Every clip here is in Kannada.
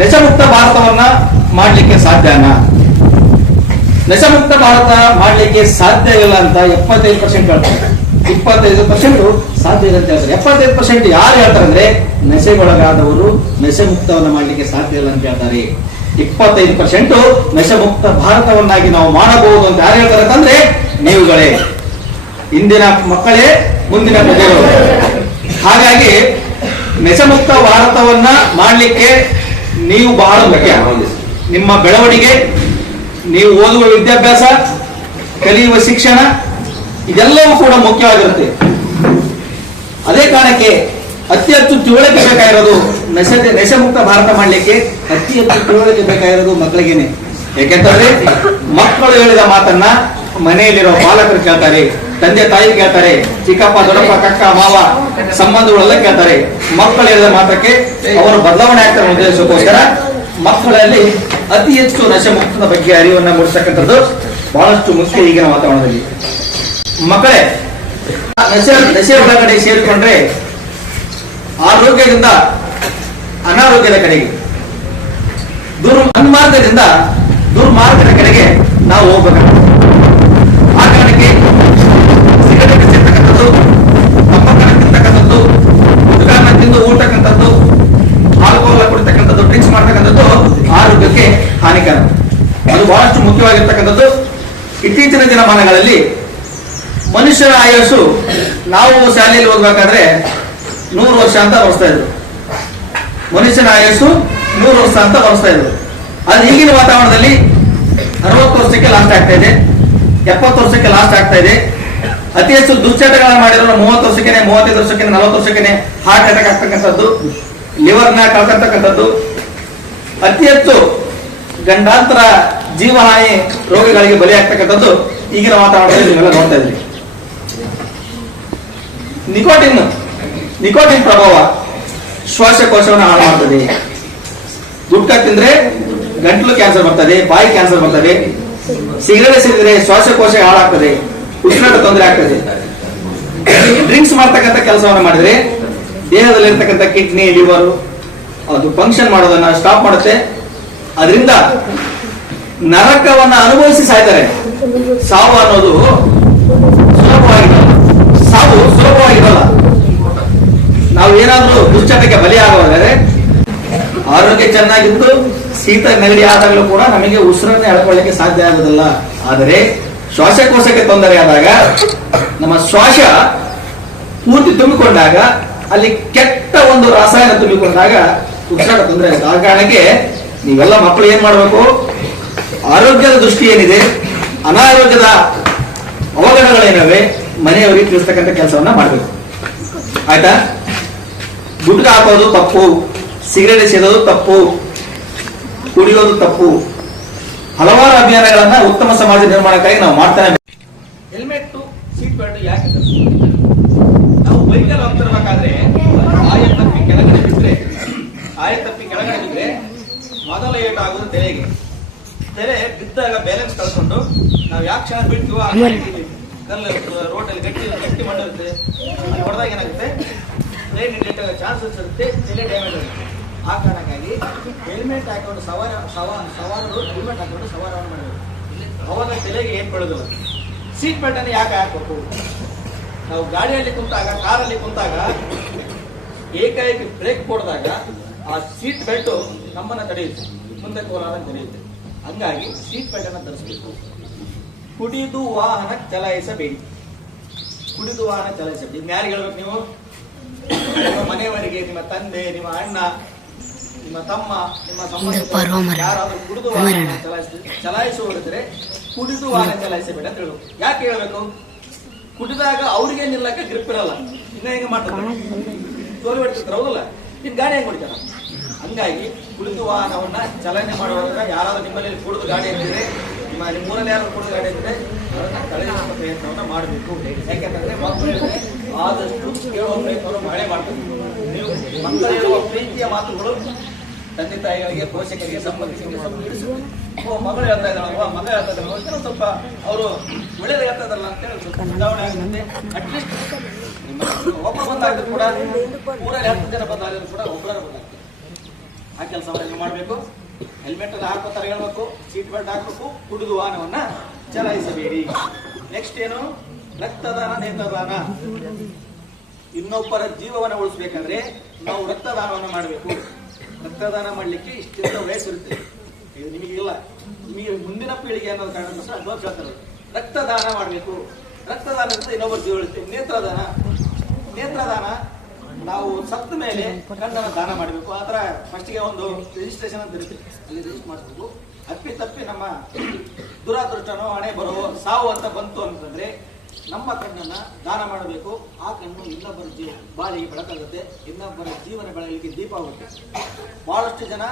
ನಶೆಮುಕ್ತ ಭಾರತವನ್ನ ಮಾಡಲಿಕ್ಕೆ ಸಾಧ್ಯನಾ? ನಶೆಮುಕ್ತ ಭಾರತ ಮಾಡಲಿಕ್ಕೆ ಸಾಧ್ಯ ಇಲ್ಲ ಅಂತ 75% ಹೇಳ್ತಾರೆ. 25% ಸಾಧ್ಯ ಇಲ್ಲ ಅಂತ ಹೇಳ್ತಾರೆ. 75% ಯಾರು ಹೇಳ್ತಾರೆ ಅಂದ್ರೆ ನಶೆಗೊಳಗಾದವರು ನಶೆಮುಕ್ತವನ್ನ ಮಾಡಲಿಕ್ಕೆ ಸಾಧ್ಯ ಇಲ್ಲ ಅಂತ ಹೇಳ್ತಾರೆ. 25% ನಶೆಮುಕ್ತ ಭಾರತವನ್ನಾಗಿ ನಾವು ಮಾಡಬಹುದು ಅಂತ ಯಾರು ಹೇಳ್ತಾರೆ ಅಂತಂದ್ರೆ ನೀವುಗಳೇ, ಇಂದಿನ ಮಕ್ಕಳೇ ಮುಂದಿನ ಪ್ರಜೆಗಳು. ಹಾಗಾಗಿ ನಶೆಮುಕ್ತ ಭಾರತವನ್ನ ಮಾಡಲಿಕ್ಕೆ ನೀವು ಬಹಳ ಮುಖ್ಯ. ನಿಮ್ಮ ಬೆಳವಣಿಗೆ, ನೀವು ಓದುವ ವಿದ್ಯಾಭ್ಯಾಸ, ಕಲಿಯುವ ಶಿಕ್ಷಣ, ಇದೆಲ್ಲವೂ ಕೂಡ ಮುಖ್ಯವಾಗಿರುತ್ತೆ. ಅದೇ ಕಾರಣಕ್ಕೆ ಅತಿ ಹೆಚ್ಚು ತಿಳುವಳಿಕೆ ಬೇಕಾಗಿರೋದು ನಶೆಮುಕ್ತ ಭಾರತ ಮಾಡಲಿಕ್ಕೆ ಅತಿ ಹೆಚ್ಚು ತಿಳುವಳಿಕೆ ಬೇಕಾಗಿರೋದು ಮಕ್ಕಳಿಗೇನೆ. ಯಾಕೆಂತಂದ್ರೆ ಮಕ್ಕಳು ಹೇಳಿದ ಮಾತನ್ನ ಮನೆಯಲ್ಲಿರೋ ಪಾಲಕರು ಕೇಳ್ತಾರೆ, ತಂದೆ ತಾಯಿ ಕೇಳ್ತಾರೆ, ಚಿಕ್ಕಪ್ಪ ದೊಡ್ಡಪ್ಪ ಕಕ್ಕ ಮಾವ ಸಂಬಂಧಗಳೆಲ್ಲ ಕೇಳ್ತಾರೆ. ಮಕ್ಕಳು ಹೇಳಿದ ಮಾತ್ರಕ್ಕೆ ಅವರು ಬದಲಾವಣೆ ಆಗ್ತಾರೆ. ಉದ್ದೇಶಕ್ಕೋಸ್ಕರ ಮಕ್ಕಳಲ್ಲಿ ಅತಿ ಹೆಚ್ಚು ನಶೆಮುಕ್ತದ ಬಗ್ಗೆ ಅರಿವನ್ನ ಮೂಡಿಸತಕ್ಕಂಥದ್ದು ಬಹಳಷ್ಟು ಮುಖ್ಯ ಈಗಿನ ವಾತಾವರಣದಲ್ಲಿ. ಮಕ್ಕಳೇ, ನಶೆ ಒಳಗಡೆ ಸೇರಿಕೊಂಡ್ರೆ ಆರೋಗ್ಯದಿಂದ ಅನಾರೋಗ್ಯದ ಕಡೆಗೆ, ಅನ್ಮಾರ್ಗದಿಂದ ದುರ್ಮಾರ್ಗದ ಕಡೆಗೆ ನಾವು ಹೋಗ್ಬೇಕಾಗ್ತದೆ. ಆ ಕಾರಣಕ್ಕೆ ಸಿಗರೇಟ್ ಸೇರ್ತಕ್ಕಂಥದ್ದು, ತಂಬಾಕು ತಿಂತಕ್ಕಂಥದ್ದು, ದುಕಾನ ತಿಂದು ಊಟಕ್ಕಂಥದ್ದು, ಆಲ್ಕೋಹಾಲ್ ಕುಡಿತಕ್ಕಂಥದ್ದು, ಡ್ರಿಂಕ್ಸ್ ಮಾಡ್ತಕ್ಕಂಥದ್ದು ಆರೋಗ್ಯಕ್ಕೆ ಹಾನಿಕರ. ಅದು ಬಹಳಷ್ಟು ಮುಖ್ಯವಾಗಿರ್ತಕ್ಕಂಥದ್ದು. ಇತ್ತೀಚಿನ ದಿನಮಾನಗಳಲ್ಲಿ ಮನುಷ್ಯರ ಆಯಸ್ಸು, ನಾವು ಶಾಲೆಯಲ್ಲಿ ಓದಬೇಕಾದ್ರೆ 100 ವರ್ಷ ಅಂತ ಬರೆಸ್ತಾ ಇದ್ರು. ಮನುಷ್ಯನ ಆಯಸ್ಸು 100 ವರ್ಷ ಅಂತ ಬರೆಸ್ತಾ ಇದ್ರು. ಅದು ಈಗಿನ ವಾತಾವರಣದಲ್ಲಿ 60 ವರ್ಷಕ್ಕೆ ಲಾಸ್ಟ್ ಆಗ್ತಾ ಇದೆ, 70 ವರ್ಷಕ್ಕೆ ಲಾಸ್ಟ್ ಆಗ್ತಾ ಇದೆ. ಅತಿ ಹೆಚ್ಚು ದುಶ್ಚಟಗಳನ್ನು ಮಾಡಿರೋ 30 ವರ್ಷಕ್ಕೆ, 35 ವರ್ಷಕ್ಕೆ, 40 ವರ್ಷಕ್ಕೆ ಹಾರ್ಟ್ ಅಟ್ಯಾಕ್ ಆಗ್ತಕ್ಕಂಥದ್ದು, ಲಿವರ್ನ ಕಳ್ಕೊಳ್ತಕ್ಕಂಥದ್ದು, ಅತಿ ಹೆಚ್ಚು ಗಂಡಾಂತರ ಜೀವಹಾನಿ ರೋಗಗಳಿಗೆ ಬಲಿಯಾಗ್ತಕ್ಕಂಥದ್ದು ಈಗಿನ ವಾತಾವರಣದಲ್ಲಿ ನೀವೆಲ್ಲ ನೋಡ್ತಾ ಇದ್ರಿ. ನಿಕೋಟಿನ್ ಪ್ರಭಾವ ಶ್ವಾಸಕೋಶವನ್ನು ಹಾಳು ಮಾಡ್ತದೆ. ಗುಟ್ಕಾ ತಿಂದ್ರೆ ಗಂಟಲು ಕ್ಯಾನ್ಸರ್ ಬರ್ತದೆ, ಬಾಯಿ ಕ್ಯಾನ್ಸರ್ ಬರ್ತದೆ. ಸಿಗರೇಟ್ ಸೇರಿದ್ರೆ ಶ್ವಾಸಕೋಶ ಹಾಳಾಗ್ತದೆ, ಉಸಿರಾಟ ತೊಂದರೆ ಆಗ್ತದೆ. ಡ್ರಿಂಕ್ಸ್ ಮಾಡ್ತಕ್ಕಂಥ ಕೆಲಸವನ್ನು ಮಾಡಿದ್ರೆ ದೇಹದಲ್ಲಿರ್ತಕ್ಕಂಥ ಕಿಡ್ನಿ, ಲಿವರ್ ಅದು ಫಂಕ್ಷನ್ ಮಾಡೋದನ್ನ ಸ್ಟಾಪ್ ಮಾಡುತ್ತೆ. ಅದರಿಂದ ನರಕವನ್ನ ಅನುಭವಿಸಿ ಸಾಯ್ತಾರೆ. ಸಾವು ಅನ್ನೋದು ಸುಲಭವಾಗಿರಲ್ಲ. ನಾವು ಏನಾದ್ರೂ ದುಶ್ಚಟಕ್ಕೆ ಬಲಿಯಾಗುವುದಾದರೆ ಆರೋಗ್ಯ ಚೆನ್ನಾಗಿದ್ದು ಶೀತ ನೆಗಡಿ ಆದಾಗಲೂ ಕೂಡ ನಮಗೆ ಉಸಿರನ್ನ ಎಳ್ಕೊಳ್ಳಿಕ್ಕೆ ಸಾಧ್ಯ ಆಗುದಿಲ್ಲ. ಆದರೆ ಶ್ವಾಸಕೋಶಕ್ಕೆ ತೊಂದರೆ ಆದಾಗ, ನಮ್ಮ ಶ್ವಾಸ ಪೂರ್ತಿ ತುಂಬಿಕೊಂಡಾಗ, ಅಲ್ಲಿ ಕೆಟ್ಟ ಒಂದು ರಾಸಾಯನ ತುಂಬಿಕೊಂಡಾಗ ಉಸಿರಾಟ ತೊಂದರೆ ಆಗುತ್ತೆ. ಆ ಕಾರಣಕ್ಕೆ ನೀವೆಲ್ಲ ಮಕ್ಕಳು ಏನ್ ಮಾಡಬೇಕು, ಆರೋಗ್ಯದ ದೃಷ್ಟಿ ಏನಿದೆ, ಅನಾರೋಗ್ಯದ ಅವಘಡಗಳೇನವೆ ಮನೆಯವರಿಗೆ ತಿಳಿಸ್ತಕ್ಕಂಥ ಕೆಲಸವನ್ನ ಮಾಡಬೇಕು. ಆಯ್ತಾ? ಗುಟ್ಕಾ ಹಾಕೋದು ತಪ್ಪು, ಸಿಗರೇಟ್ ಸೇದೋದು ತಪ್ಪು, ಕುಡಿಯೋದು ತಪ್ಪು. ಹಲವಾರು ಅಭಿಯಾನಗಳನ್ನ ಉತ್ತಮ ಸಮಾಜ ನಿರ್ಮಾಣಕ್ಕಾಗಿ ನಾವು ಮಾಡ್ತಾನೆ. ಹೆಲ್ಮೆಟ್, ಸೀಟ್ ಬೆಲ್ಟ್ ಯಾಕೆ? ನಾವು ಬೈಕಲ್ಲಿ ಹೋಗ್ತಿರ್ಬೇಕಾದ್ರೆ ಆಯತಪ್ಪಿ ಕೆಳಗಡೆ ಬಿದ್ರೆ ಮೊದಲ ಏಟು ಆಗೋದು ತೆರೆಗೆ. ತೆರೆ ಬಿದ್ದಾಗ ಬ್ಯಾಲೆನ್ಸ್ ಕಳ್ಕೊಂಡು ನಾವು ಯಾಕೆ ಕ್ಷಣ ಬಿಡ್ತೀವೋ ಕಲ್ಲು ರೋಡಲ್ಲಿ ಗಟ್ಟಿ ಮಾಡಿರುತ್ತೆ. ಅಲ್ಲಿ ಹೊಡೆದಾಗ ಏನಾಗುತ್ತೆ, ಬ್ರೈನ್ ಹಿಡಿಯೋ ಚಾನ್ಸಸ್ ಇರುತ್ತೆ, ತಲೆ ಡ್ಯಾಮೇಜ್ ಆಗುತ್ತೆ. ಆ ಕಾರಣಕ್ಕಾಗಿ ಹೆಲ್ಮೆಟ್ ಹಾಕೊಂಡು ಸವಾರರು ಹೆಲ್ಮೆಟ್ ಹಾಕೊಂಡು ಸವಾರವನ್ನು ಮಾಡಬೇಕು. ಅವಾಗ ತಲೆಗೆ ಏನ್ ಬೀಳೋದಿಲ್ಲ. ಸೀಟ್ ಬೆಲ್ಟ್ ಅನ್ನು ಯಾಕೆ ಹಾಕಬೇಕು? ನಾವು ಗಾಡಿಯಲ್ಲಿ ಕುಂತಾಗ, ಕಾರಲ್ಲಿ ಕುಂತಾಗ ಏಕಾಏಕಿ ಬ್ರೇಕ್ ಕೊಡಿದಾಗ ಆ ಸೀಟ್ ಬೆಲ್ಟ್ ನಮ್ಮನ್ನ ತಡೆಯುತ್ತೆ, ಮುಂದಕ್ಕೆ ಹೋರಾಟ ತಡೆಯುತ್ತೆ. ಹಂಗಾಗಿ ಸೀಟ್ ಬೆಲ್ಟ್ ಅನ್ನು ಧರಿಸಬೇಕು. ಕುಡಿದು ವಾಹನ ಚಲಾಯಿಸಬೇಡಿ. ಕುಡಿದು ವಾಹನ ಚಲಾಯಿಸಬೇಡಿ. ಇನ್ನು ಯಾರಿಗೆ ಹೇಳ್ಬೇಕು ನೀವು? ನಿಮ್ಮ ಮನೆಯವರಿಗೆ, ನಿಮ್ಮ ತಂದೆ, ನಿಮ್ಮ ಅಣ್ಣ, ನಿಮ್ಮ ತಮ್ಮ, ನಿಮ್ಮ ಸಂಬಂಧ ಯಾರಾದ್ರೂ ಕುಡಿದು ವಾಹನ ಚಲಾಯಿಸುವುದಿದ್ರೆ ಕುಡಿದು ವಾಹನ ಚಲಾಯಿಸಬೇಡಿ ಅಂತ ಹೇಳ್ಬೇಕು. ಯಾಕೆ ಹೇಳ್ಬೇಕು? ಕುಡಿದಾಗ ಅವ್ರಿಗೆ ನಿಲ್ಲಕ್ಕೆ ಗ್ರಿಪ್ ಇರಲ್ಲ. ಇನ್ನ ಹೆಂಗ ಮಾಡ್ತಾರೆ, ತೋರಿ ಹೊಡ್ತಿರ್ತಾರೆ, ಹೌದಲ್ಲ? ನಿನ್ ಗಾಡಿ ಹೆಂಗ್ ಹೊಡಿತಾರ? ಹಂಗಾಗಿ ಕುಡಿದು ವಾಹನವನ್ನ ಚಲನೆ ಮಾಡುವಾಗ ಯಾರಾದ್ರೂ ನಿಮ್ಮಲ್ಲಿ ಕುಡಿದು ಗಾಡಿ ಇರ್ತಿದ್ರೆ, ನಿಮ್ಮೂರಲ್ಲಿ ಯಾರು ಕುಡಿದು ಗಾಡಿ ಇದ್ರೆ ಅದನ್ನ ತಡೆಯುವ ಪ್ರಯತ್ನವನ್ನ ಮಾಡಬೇಕು. ಯಾಕೆಂತಂದ್ರೆ ಮಕ್ಕಳಿಗೆ ಆದಷ್ಟು ಕೇಳುವ ಪ್ರಯತ್ನವನ್ನು ಮಾಡೇ ಮಾಡ್ತಾರೆ. ನೀವು ಮಕ್ಕಳು ಹೇಳುವ ಪ್ರೀತಿಯ ಮಾತುಗಳು ತಂದೆ ತಾಯಿಗಳಿಗೆ, ಪೋಷಕರಿಗೆ, ಸಂಬಂಧಿಕರಿಗೆ ಮಗಳು ಹೇಳ್ತಾ ಇದ್ದಾಳಲ್ವಾ, ಮಗ ಹೇಳ್ತಾ ಇದ್ದಾಳ, ಸ್ವಲ್ಪ ಅವರು ಒಳ್ಳೇದು ಹೇಳ್ತಾ ಇದ್ದಾರಲ್ಲ ಅಂತೇಳಿ ಸ್ವಲ್ಪ ಬದಲಾವಣೆ ಆಗುತ್ತೆ. ಅಟ್ಲೀಸ್ಟ್ ಒಬ್ಬ ಬಂದಾದ್ರು ಕೂಡ ಊರಲ್ಲಿ 10 ಜನ ಬಂದಾದ್ರು ಕೂಡ ಒಬ್ಬರ ಬಂದಾಗ್ತದೆ. ಆ ಕೆಲಸವನ್ನು ಮಾಡಬೇಕು. ಹೆಲ್ಮೆಟ್ ಎಲ್ಲ ಹಾಕೋತಾರೆ ಹೇಳ್ಬೇಕು, ಸೀಟ್ ಬೆಲ್ಟ್ ಹಾಕಬೇಕು, ಕುಡಿದು ವಾಹನವನ್ನ ಚಲಾಯಿಸಬೇಡಿ. ನೆಕ್ಸ್ಟ್ ಏನು? ರಕ್ತದಾನ, ನೇತ್ರದಾನ. ಇನ್ನೊಬ್ಬರ ಜೀವವನ್ನು ಉಳಿಸ್ಬೇಕಾದ್ರೆ ನಾವು ರಕ್ತದಾನವನ್ನು ಮಾಡಬೇಕು. ರಕ್ತದಾನ ಮಾಡಲಿಕ್ಕೆ ಇಷ್ಟಿಂತ ವಯಸ್ಸಿರುತ್ತೆ, ಇದು ನಿಮಗಿಲ್ಲ, ನಿಮಗೆ ಮುಂದಿನ ಪೀಳಿಗೆ ಅನ್ನೋದು ಕಾರಣಕ್ಕೋಸ್ಕರ ಅಡ್ವಾನ್ಸ್ ಹೇಳ್ತಾರೆ. ರಕ್ತದಾನ ಮಾಡಬೇಕು. ರಕ್ತದಾನ ಅಂತ ಇನ್ನೊಬ್ಬರು ಜೀವ ಉಳಿಸುತ್ತೆ. ನೇತ್ರದಾನ ನಾವು ಸತ್ತ ಮೇಲೆ ಕಣ್ಣನ್ನು ದಾನ ಮಾಡಬೇಕು. ಆ ಥರ ಫಸ್ಟ್ಗೆ ಒಂದು ರಿಜಿಸ್ಟ್ರೇಷನ್ ಅಂತ ಇರುತ್ತೆ, ಅಲ್ಲಿ ರಿಜಿಸ್ಟರ್ ಮಾಡಿಸ್ಬೇಕು. ಅಪ್ಪಿ ತಪ್ಪಿ ನಮ್ಮ ದುರಾದೃಷ್ಟನೋ ಹಣೆ ಬರೋ ಸಾವು ಅಂತ ಬಂತು ಅಂತಂದ್ರೆ ನಮ್ಮ ಕಣ್ಣನ್ನ ದಾನ ಮಾಡಬೇಕು. ಆ ಕಣ್ಣು ಇನ್ನೊಬ್ಬರ ಬಾಳಿಗೆ ಬೆಳಕಾಗುತ್ತೆ, ಇನ್ನೊಬ್ಬರ ಜೀವನ ಬೆಳಗಲಿಕ್ಕೆ ದೀಪ ಆಗುತ್ತೆ. ಬಹಳಷ್ಟು ಜನ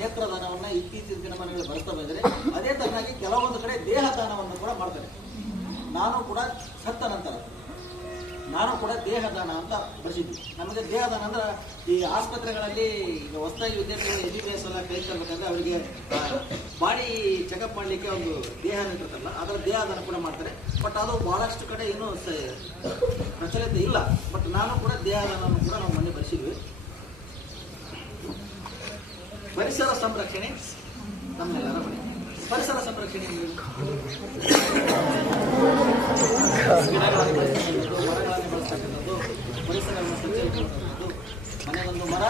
ನೇತ್ರದಾನವನ್ನ ಇತ್ತೀಚಿನ ದಿನಮಾನಗಳಲ್ಲಿ ಬಳಸ್ತಾ ಬಂದರೆ, ಅದೇ ತರನಾಗಿ ಕೆಲವೊಂದು ಕಡೆ ದೇಹ ದಾನವನ್ನು ಕೂಡ ಮಾಡ್ತಾರೆ. ನಾನು ಕೂಡ ಸತ್ತ ನಂತರ ನಾನು ಕೂಡ ದೇಹದಾನ ಅಂತ ಬಳಸಿದ್ವಿ. ನಮಗೆ ದೇಹದಾನ ಅಂದ್ರೆ ಈ ಆಸ್ಪತ್ರೆಗಳಲ್ಲಿ ಈಗ ಹೊಸದಾಗಿ ವಿದ್ಯಾರ್ಥಿಗಳು MBBS ಎಲ್ಲ ಕೈ ತರಬೇಕಂದ್ರೆ ಅವರಿಗೆ ಬಾಡಿ ಚೆಕಪ್ ಮಾಡಲಿಕ್ಕೆ ಒಂದು ದೇಹ ಇರ್ತದಲ್ಲ, ಅದರ ದೇಹದಾನ ಕೂಡ ಮಾಡ್ತಾರೆ. ಬಟ್ ಅದು ಬಹಳಷ್ಟು ಕಡೆ ಇನ್ನೂ ಪ್ರಚಲಿತ ಇಲ್ಲ. ಬಟ್ ನಾನು ಕೂಡ ದೇಹದಾನವನ್ನು ಕೂಡ ನಾವು ಮೊನ್ನೆ ಬಳಸಿದ್ವಿ. ಪರಿಸರ ಸಂರಕ್ಷಣೆ ನಮ್ಮೆಲ್ಲರ ಮನೆ. ಪರಿಸರ ಸಂರಕ್ಷಣೆ ಗಿಡಗಳನ್ನು ಬೆಳೆಸ್ತಕ್ಕಂಥದ್ದು, ಮರಗಳನ್ನು ಬೆಳೆಸ್ತಕ್ಕಂಥದ್ದು, ಪರಿಸರವನ್ನು ಸ್ವಚ್ಛಗೊಳಿಸ್ತಕ್ಕಂಥದ್ದು. ಮನೆಗೊಂದು ಮರ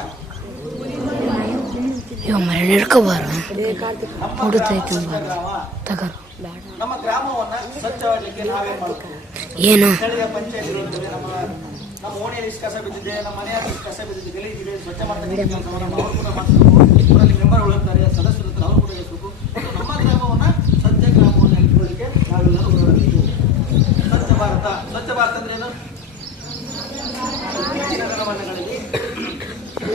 ನಮ್ಮ ಗ್ರಾಮವನ್ನ ಸ್ವಚ್ಛವಾಗಲಿಕ್ಕೆ ನಾವೇನ್ ಮಾಡಬೇಕು? ಸ್ಥಳೀಯ ಪಂಚಾಯತ್ ನಮ್ಮ ಓಣಿಯಲ್ಲಿ ಕಸ ಬಿದ್ದಿದೆ, ನಮ್ಮ ಮನೆಯಲ್ಲಿ ಕಸ ಬಿದ್ದಿದೆ, ಗಲೀಜಿದೆ, ಸ್ವಚ್ಛ ಮಾಡ್ತಕ್ಕಂಥ ಕೆಲಸವನ್ನು ಅವರು ಕೂಡ ಮಾಡಿಸಬೇಕು. ಊರಲ್ಲಿ ಮೆಂಬರ್ಗಳು ಇರ್ತಾರೆ, ಸದಸ್ಯರು ಇರ್ತಾರೆ, ಅವರು ಕೂಡ ಇರಬೇಕು. ಮತ್ತು ನಮ್ಮ ಗ್ರಾಮವನ್ನ ಸ್ವಚ್ಛ ಗ್ರಾಮವನ್ನು ಇಟ್ಕೊಳ್ಳಿಕ್ಕೆ ನಾವೆಲ್ಲರೂ ಹೋರಾಡಬೇಕು. ಸ್ವಚ್ಛ ಭಾರತ. ಸ್ವಚ್ಛ ಭಾರತ ಅಂದ್ರೆ ಏನು? ಇತ್ತೀಚಿನ ದಿನಮಾನಗಳಲ್ಲಿ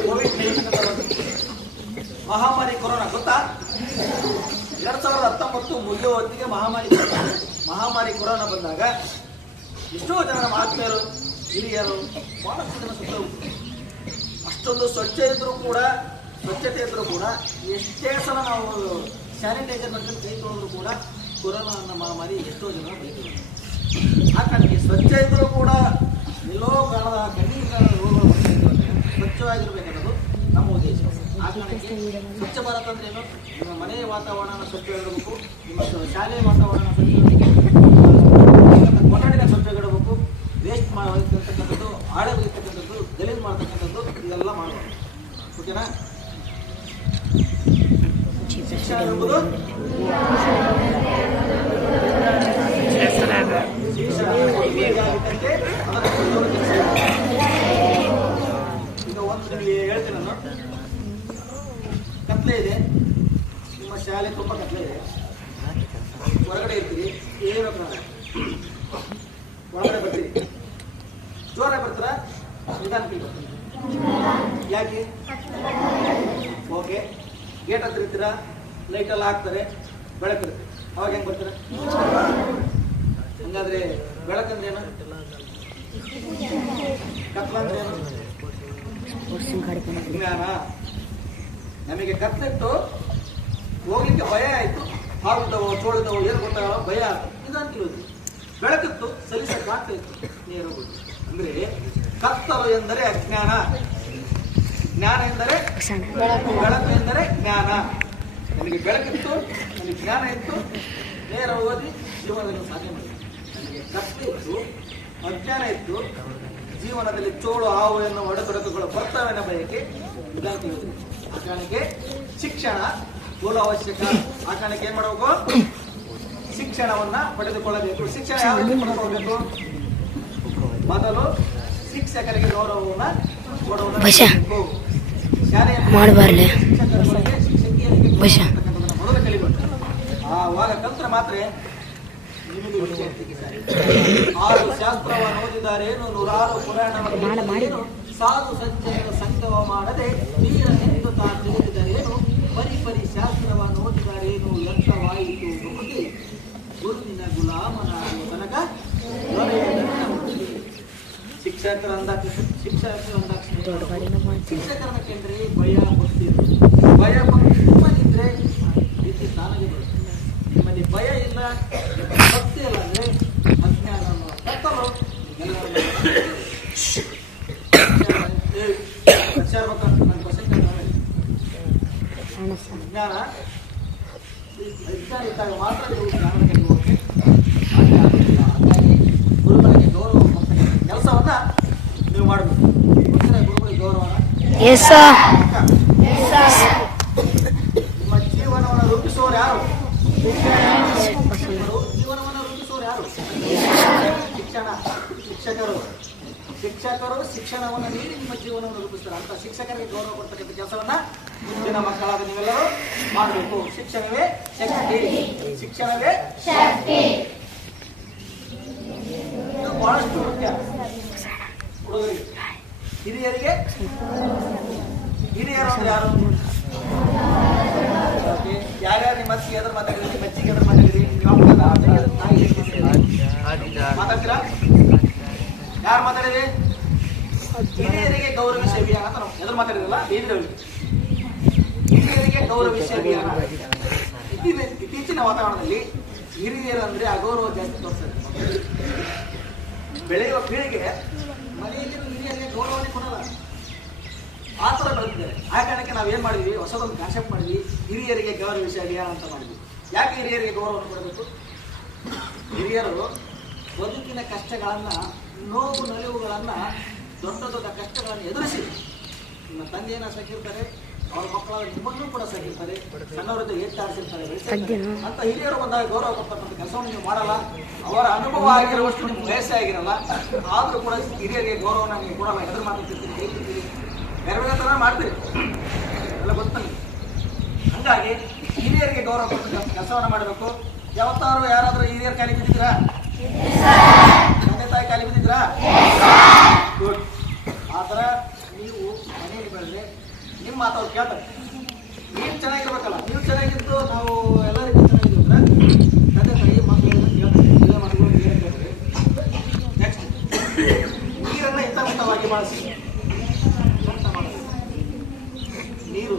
ಕೋವಿಡ್-19 ಮಹಾಮಾರಿ ಕೊರೋನಾ ಗೊತ್ತಾ? 2019 ಮುಗಿಯುವ ಹೊತ್ತಿಗೆ ಮಹಾಮಾರಿ ಕೊರೋನಾ ಬಂದಾಗ ಎಷ್ಟೋ ಜನ ನಮ್ಮ ಆತ್ಮೀಯರು, ಹಿರಿಯರು, ಬಹಳಷ್ಟು ಜನ ಸುತ್ತ ಅಷ್ಟೊಂದು ಸ್ವಚ್ಛತೆ ಇದ್ರೂ ಕೂಡ ಎಷ್ಟೇ ಸಲ ನಾವು ಸ್ಯಾನಿಟೈಸರ್ ಅಂತ ಕೈ ತೊಳೆದ್ರು ಕೂಡ ಕೊರೋನಾ ಅನ್ನೋ ಮಹಾಮಾರಿ ಎಷ್ಟೋ ಜನ ಬೈತಾರೆ. ಆ ಕಾರಣಕ್ಕೆ ಸ್ವಚ್ಛ ಇದ್ರೂ ಕೂಡ ಎಲ್ಲೋ ಕಾರಣದ ಕಣ್ಣೀರ ರೋಗಗಳು ಸ್ವಚ್ಛವಾಗಿರ್ಬೇಕನ್ನೋದು ನಮ್ಮ ಉದ್ದೇಶ. ಆ ಕಾರಣಕ್ಕೆ ಸ್ವಚ್ಛ ಭಾರತ ಅಂದ್ರೆ ಏನು? ನಿಮ್ಮ ಮನೆಯ ವಾತಾವರಣ ಸ್ವಚ್ಛವಾಗಿಡಬೇಕು, ನಿಮ್ಮ ಶಾಲೆಯ ವಾತಾವರಣ ಸ್ವಚ್ಛವಾಗಿಡಬೇಕು, ಕೊಠಡಿನ ಸ್ವಚ್ಛವಾಗಿಡಬೇಕು, ವೇಸ್ಟ್ ಮಾಡಿರ್ತಕ್ಕಂಥದ್ದು, ಆಳವಿರ್ತಕ್ಕಂಥದ್ದು, ಗಲೀಜು ಮಾಡ್ತಕ್ಕಂಥದ್ದು ಇದೆಲ್ಲ ಮಾಡಬೇಕು. ಓಕೆನಾ? ಶಿಕ್ಷಣ ಎಂಬುದು ಈಗ ಒಂದು ನಿಮಗೆ ಹೇಳ್ತೀನಿ ನಾನು, ಕತ್ಲೆ ಇದೆ, ನಿಮ್ಮ ಶಾಲೆ ತುಂಬ ಕತ್ಲೆ ಇದೆ, ಹೊರಗಡೆ ಇರ್ತೀರಿ, ಏನು ಹೊರಗಡೆ ಬರ್ತೀರಿ, ಜೋರ ಬರ್ತೀರಾ, ನಿಧಾನಕ್ಕೆ ಬರ್ತೀರಿ. ಯಾಕೆ? ಓಕೆ, ಗೇಟ್ ಹತ್ರ ಇರ್ತೀರಾ, ಲೈಟ್ ಎಲ್ಲ ಹಾಕ್ತಾರೆ, ಬೆಳಕಿರುತ್ತೆ, ಅವಾಗ ಹೆಂಗ್ ಬರ್ತೀರ? ಹಂಗಾದ್ರೆ ಬೆಳಕಂದ್ರೇನು? ಕತ್ಲಂದ್ರೇನು? ಜ್ಞಾನ. ನಮಗೆ ಕತ್ಲಿಟ್ಟು ಹೋಗ್ಲಿಕ್ಕೆ ಭಯ ಆಯ್ತು, ಹಾವುತ್ತವೋ ಚೋಳಿದವೋ ಏನು ಗೊತ್ತಾಗೋ ಭಯ ಆಯ್ತು, ನಿಧಾನಕ್ಕೆ ಹೋದ್ವಿ. ಬೆಳಕಿತ್ತು, ಸಲಿಸಕ್ಕಾಗ್ತಾ ಇತ್ತು, ನೇರ ಹೋಗುದು. ಅಂದ್ರೆ ಕತ್ತಲು ಎಂದರೆ ಅಜ್ಞಾನ, ಜ್ಞಾನ ಎಂದರೆ ಬೆಳಕು ಎಂದರೆ ಜ್ಞಾನ. ನನಗೆ ಬೆಳಕಿತ್ತು, ನನಗೆ ಜ್ಞಾನ ಇತ್ತು, ನೇರ ಓದಿ ಜೀವನದಲ್ಲಿ ಸಾಧನೆ ಮಾಡಿ. ನನಗೆ ಕತ್ತಿತ್ತು, ಅಜ್ಞಾನ ಇತ್ತು, ಜೀವನದಲ್ಲಿ ಚೋಳು ಹಾವು ಎನ್ನುವ ಒಡೆತೊಡಕುಗಳು ಬರ್ತವೆನ್ನ ಬಯಕೆ ವಿದ್ಯಾರ್ಥಿ ಹೋದ್ರು. ಆ ಕಾರಣಕ್ಕೆ ಶಿಕ್ಷಣ ಮೂಲ ಅವಶ್ಯಕ. ಆ ಕಾರಣಕ್ಕೆ ಏನ್ ಮಾಡಬೇಕು? ಶಿಕ್ಷಣವನ್ನ ಪಡೆದುಕೊಳ್ಳಬೇಕು. ಶಿಕ್ಷಣ ಯಾವ ರೀತಿ ಪಡೆದುಕೊಳ್ಳಬೇಕು? ಮೊದಲು ಶಿಕ್ಷಕರಿಗೆ ಗೌರವವನ್ನ ಕೊಡುವುದನ್ನು ಶಾಲೆಯ ಮೊದಲು ಕಲಿಬೇಕು. ಆವಾಗ ಕಲ್ತ್ರೆ ಮಾತ್ರ ನಿಮಗೆ ವಿದ್ಯಾರ್ಥಿಗೆ ಸಾಧ್ಯ. 6 ಶಾಸ್ತ್ರವನ್ನು ಓದಿದಾರೇನು, 106 ಪುರಾಣವನ್ನು ಸಾಧು ಸಂಚಯನ ಸಂಗಮ ಮಾಡದೆ ವೀರನೆಂದು ತಾ ತಿಳಿದಿದರೇನು, ಪರಿಪರಿ ಶಾಸ್ತ್ರವನ್ನು ಓದಿದಾರೇನು ವ್ಯರ್ಥವಾಯಿತು ಬಹುತಿ, ಗುರುವಿನ ಗುಲಾಮನಾಗುವ ತನಕ ಶಿಕ್ಷಕರನ್ನ ಕೇಂದ್ರೆ ಭಯ ಭಕ್ತಿ, ಭಯ ಭಕ್ತಿ ನಿಮ್ಮಲ್ಲಿದ್ರೆ ರೀತಿ ತಾನಾಗಿ ಬರುತ್ತೆ. ನಿಮ್ಮಲ್ಲಿ ಭಯ ಇಲ್ಲ, ಭಕ್ತಿ ಇಲ್ಲ ಅಂದ್ರೆ ಅಜ್ಞಾನ ಕತ್ತಲು ಎಲ್ಲರೂ ವಿಜ್ಞಾನ ಇದ್ದಾಗ ಮಾತ್ರ ನೀವು ಜ್ಞಾನಕ್ಕೆ ಹೋಗಕ್ಕೆ ಹಾಗಾಗಿ ಗುರುಗಳಿಗೆ ಗೌರವ ಕೊಡ್ತಕ್ಕಂಥ ಕೆಲಸವನ್ನ ನೀವು ಮಾಡಬೇಕು. ಗುರುಗಳಿಗೆ ಗೌರವನ ನಿಮ್ಮ ಜೀವನವನ್ನು ರೂಪಿಸುವವರು ಯಾರು? ಜೀವನವನ್ನು ರೂಪಿಸುವವರು ಯಾರು? ಶಿಕ್ಷಕರು ಶಿಕ್ಷಣವನ್ನು ನೀಡಿ ನಿಮ್ಮ ಜೀವನವನ್ನು ರೂಪಿಸ್ತಾರೆ. ಅಂತ ಶಿಕ್ಷಕರಿಗೆ ಗೌರವ ಕೊಡ್ತಕ್ಕಂಥ ಕೆಲಸವನ್ನ ಮುಂದಿನ ಮಕ್ಕಳಾದ ನೀವೆಲ್ಲರೂ ಮಾಡಬೇಕು. ಶಿಕ್ಷಣವೇ ಶಕ್ತಿ, ಶಿಕ್ಷಣವೇ ಶಕ್ತಿ. ಇದು ಬಹಳಷ್ಟು ಮುಖ್ಯ ಹುಡುಗರಿಗೆ. ಹಿರಿಯರು ಅಂದ್ರೆ ಯಾರು? ಯಾರ್ಯಾರು ನಿಮ್ಮ ಅತ್ತಿಗೆ ಎದುರು ಮಾತಾಡಿದ್ರಿ, ನಿಮ್ಮ ಅಜ್ಜಿಗೆ ಎದುರು ಮಾತಾಡಿದ್ರಿ, ಮಾತಾಡ್ತೀರಾ? ಯಾರು ಮಾತಾಡಿದ್ರಿ? ಹಿರಿಯರಿಗೆ ಗೌರವಿಸಿ ಅಭಿಯಾನ ಅಂತ ನಾವು ಎದುರು ಮಾತಾಡಿದ್ರಲ್ಲ, ಹಿರಿಯರಿಗೆ ಗೌರವಿಸಿ ಅಭಿಯಾನ. ಇತ್ತೀಚಿನ ವಾತಾವರಣದಲ್ಲಿ ಹಿರಿಯರು ಅಂದ್ರೆ ಅಗೌರವ ಜಾಸ್ತಿ ತೋರಿಸ್ತಾರೆ. ಬೆಳೆಯುವ ಪೀಳಿಗೆ ಮನೆಯಲ್ಲಿ ಹಿರಿಯರಿಗೆ ಗೌರವನೇ ಕೊಡಲ್ಲ, ಆ ಥರ ಬೆಳೆದಿದ್ದಾರೆ. ಆ ಕಾರಣಕ್ಕೆ ನಾವೇನ್ ಮಾಡಿದ್ವಿ, ಹೊಸದೊಂದು ಕಾನ್ಸೆಪ್ಟ್ ಮಾಡಿದ್ವಿ, ಹಿರಿಯರಿಗೆ ಗೌರವಿಸಿ ಅಭಿಯಾನ ಅಂತ ಮಾಡಿದ್ವಿ. ಯಾಕೆ ಹಿರಿಯರಿಗೆ ಗೌರವವನ್ನು ಕೊಡಬೇಕು? ಹಿರಿಯರು ಬದುಕಿನ ಕಷ್ಟಗಳನ್ನ, ನೋವು ನಲಿವುಗಳನ್ನ, ದೊಡ್ಡ ದೊಡ್ಡ ಕಷ್ಟಗಳನ್ನು ಎದುರಿಸಿ ನಿಮ್ಮ ತಂದೆಯನ್ನ ಸಾಕಿರ್ತಾರೆ, ಅವ್ರ ಮಕ್ಕಳಾದ ನಿಮ್ಮನ್ನೂ ಕೂಡ ಸಾಕಿರ್ತಾರೆ, ಸಣ್ಣವರಿಂದ ಏಟಾಡಿಸಿರ್ತಾರೆ, ಅಂತ ಹಿರಿಯರು ಬಂದಾಗ ಗೌರವ ಕೊಡ್ತಕ್ಕಂಥ ಕೆಲಸವನ್ನು ನೀವು ಮಾಡಲ್ಲ. ಅವರ ಅನುಭವ ಆಗಿರುವಷ್ಟು ನಿಮ್ಗೆ ವಯಸ್ಸೇ ಆಗಿರಲ್ಲ, ಆದ್ರೂ ಕೂಡ ಹಿರಿಯರಿಗೆ ಗೌರವ ನಮಗೆ ಕೊಡಲ್ಲ. ಎದುರು ಮಾತಾಡ್ತಿರ್ತೀರಿ, ಕೈತಿರ್ತೀರಿ, ಬೇರೆ ಬೇರೆ ಥರ ಮಾಡ್ತೀರಿ, ಎಲ್ಲ ಗೊತ್ತಲ್ಲ. ಹಂಗಾಗಿ ಹಿರಿಯರಿಗೆ ಗೌರವ ಕೊಡ್ತಕ್ಕಂಥ ಕೆಲಸವನ್ನ ಮಾಡಬೇಕು. ಯಾವತ್ತಾರು ಯಾರಾದ್ರೂ ಹಿರಿಯರ ಕಾಲಿ ಬಿದ್ದಿದ್ದೀರಾ? ತಂದೆ ತಾಯಿ ಕಾಲಿ ಬಿದ್ದಿದ್ರಾ? ಗುಡ್. ಆ ಥರ ನೀವು ಮನೆಯಲ್ಲಿ ಬೆಳೆದ್ರೆ ನಿಮ್ಮ ಮಾತು ಅವ್ರು ಕೇಳ್ತಾರೆ. ನೀವು ಚೆನ್ನಾಗಿರ್ಬೇಕಲ್ಲ, ನೀವು ಚೆನ್ನಾಗಿದ್ದು ನಾವು ಎಲ್ಲರಿಗೂ ಚೆನ್ನಾಗಿದ್ದೀವಿ ಅಂದ್ರೆ ತಂದೆ ತಾಯಿ ಮಕ್ಕಳು ಕೇಳ್ತಾರೆ. ನೆಕ್ಸ್ಟ್, ನೀರನ್ನು ಹಿತಮಿತವಾಗಿ ಬಳಸಿ. ನೀರು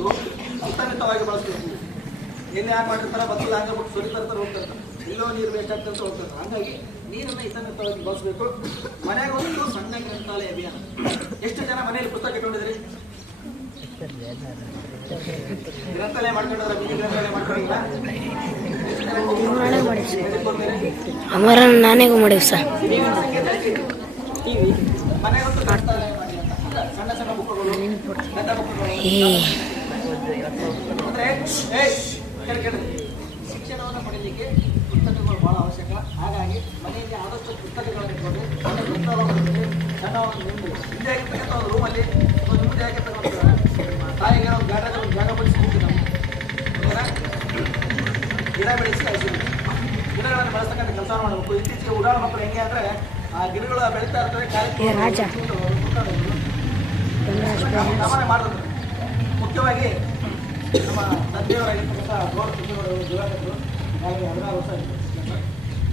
ಹಿತಮಿತವಾಗಿ ಬಳಸಬೇಕು. ಎಣ್ಣೆ ಯಾರು ಮಾಡಿರ್ತಾರ, ಬತ್ತಲ್ಲ ಹಂಗೆ ಬಿಟ್ಟು ಸುರಿತಾರ್ತಾರೆ, ಹೋಗ್ತಾರೆ, ಎಲ್ಲೋ ನೀರು ಬೇಕಾಗ್ತದೆ ಅಂತ ಹೋಗ್ತಾರೆ. ಹಾಗಾಗಿ ನೀರನ್ನು ಹಿತಮಿತವಾಗಿ ಬಳಸಬೇಕು. ಮನೆಗೊಂದು ಸಣ್ಣ ಗ್ರಂಥಾಲಯ ಅಭಿಯಾನ. ಎಷ್ಟು ಜನ ಮನೆಯಲ್ಲಿ ಪುಸ್ತಕ ಇಟ್ಕೊಂಡಿದ್ರಿ? ಗ್ರಂಥಾಲಯ ಮಾಡ್ಕೊಂಡ್ರೆ ಮಿನಿ ಗ್ರಂಥಾಲಯ ಮಾಡ್ಕೊಂಡಿಲ್ಲ? ನಾನೇಗೂ ಮಾಡಿವಿ ಸರ್. ಮನೆಗೊಂದು ಗ್ರಂಥಾಲಯ ಮಾಡಿ ಅಂತ ಸಣ್ಣ ಸಣ್ಣ ಬುಕ್ಗಳು, ದೊಡ್ಡ ಬುಕ್ಗಳು. ಅಂದ್ರೆ ಶಿಕ್ಷಣವನ್ನು ಪಡೆಯಲಿಕ್ಕೆ ಪುಸ್ತಕಗಳು ಬಹಳ ಅವಶ್ಯಕ. ಹಾಗಾಗಿ ಮನೆಯಲ್ಲಿ ಆದಷ್ಟು ಪುಸ್ತಕಗಳನ್ನು ಇಟ್ಕೊಂಡು ಮನೆ ಗ್ರಂಥಾಲಯ ಸಣ್ಣವನ್ನು ನಿಂದು ಹಿಂದೆ ಆಗಿರ್ತಕ್ಕಂಥ ಒಂದು ರೂಮಲ್ಲಿ ಒಂದು ಮುಂದೆ ಆಗಿರ್ತಕ್ಕಂಥ ತಾಯಿಗೆ ಒಂದು ಜಾಗ ಬಳಸಿಬಿಟ್ಟು ನಾವು ಗಿಡ ಬೆಳೆಸಿ ಹಸಿರು ಗಿಡಗಳನ್ನು ಬೆಳೆಸ್ತಕ್ಕಂಥ ಕೆಲಸ ಮಾಡಬೇಕು. ಇತ್ತೀಚೆಗೆ ಉಡಾಳ ಮಕ್ಕಳು ಹೆಂಗೆ ಅಂದ್ರೆ ಆ ಗಿಡಗಳು ಬೆಳೀತಾ ಇರ್ತವೆ, ಗಮನ ಮಾಡಿದ್ರು. ಮುಖ್ಯವಾಗಿ ನಮ್ಮ ತಂದೆಯವರಾಗಿರ್ತಕ್ಕಂಥ ಗೌರವ ತಂದೆಯವರು ದಿವಂಗತರು 16 ವರ್ಷ ಆಗಿತ್ತು.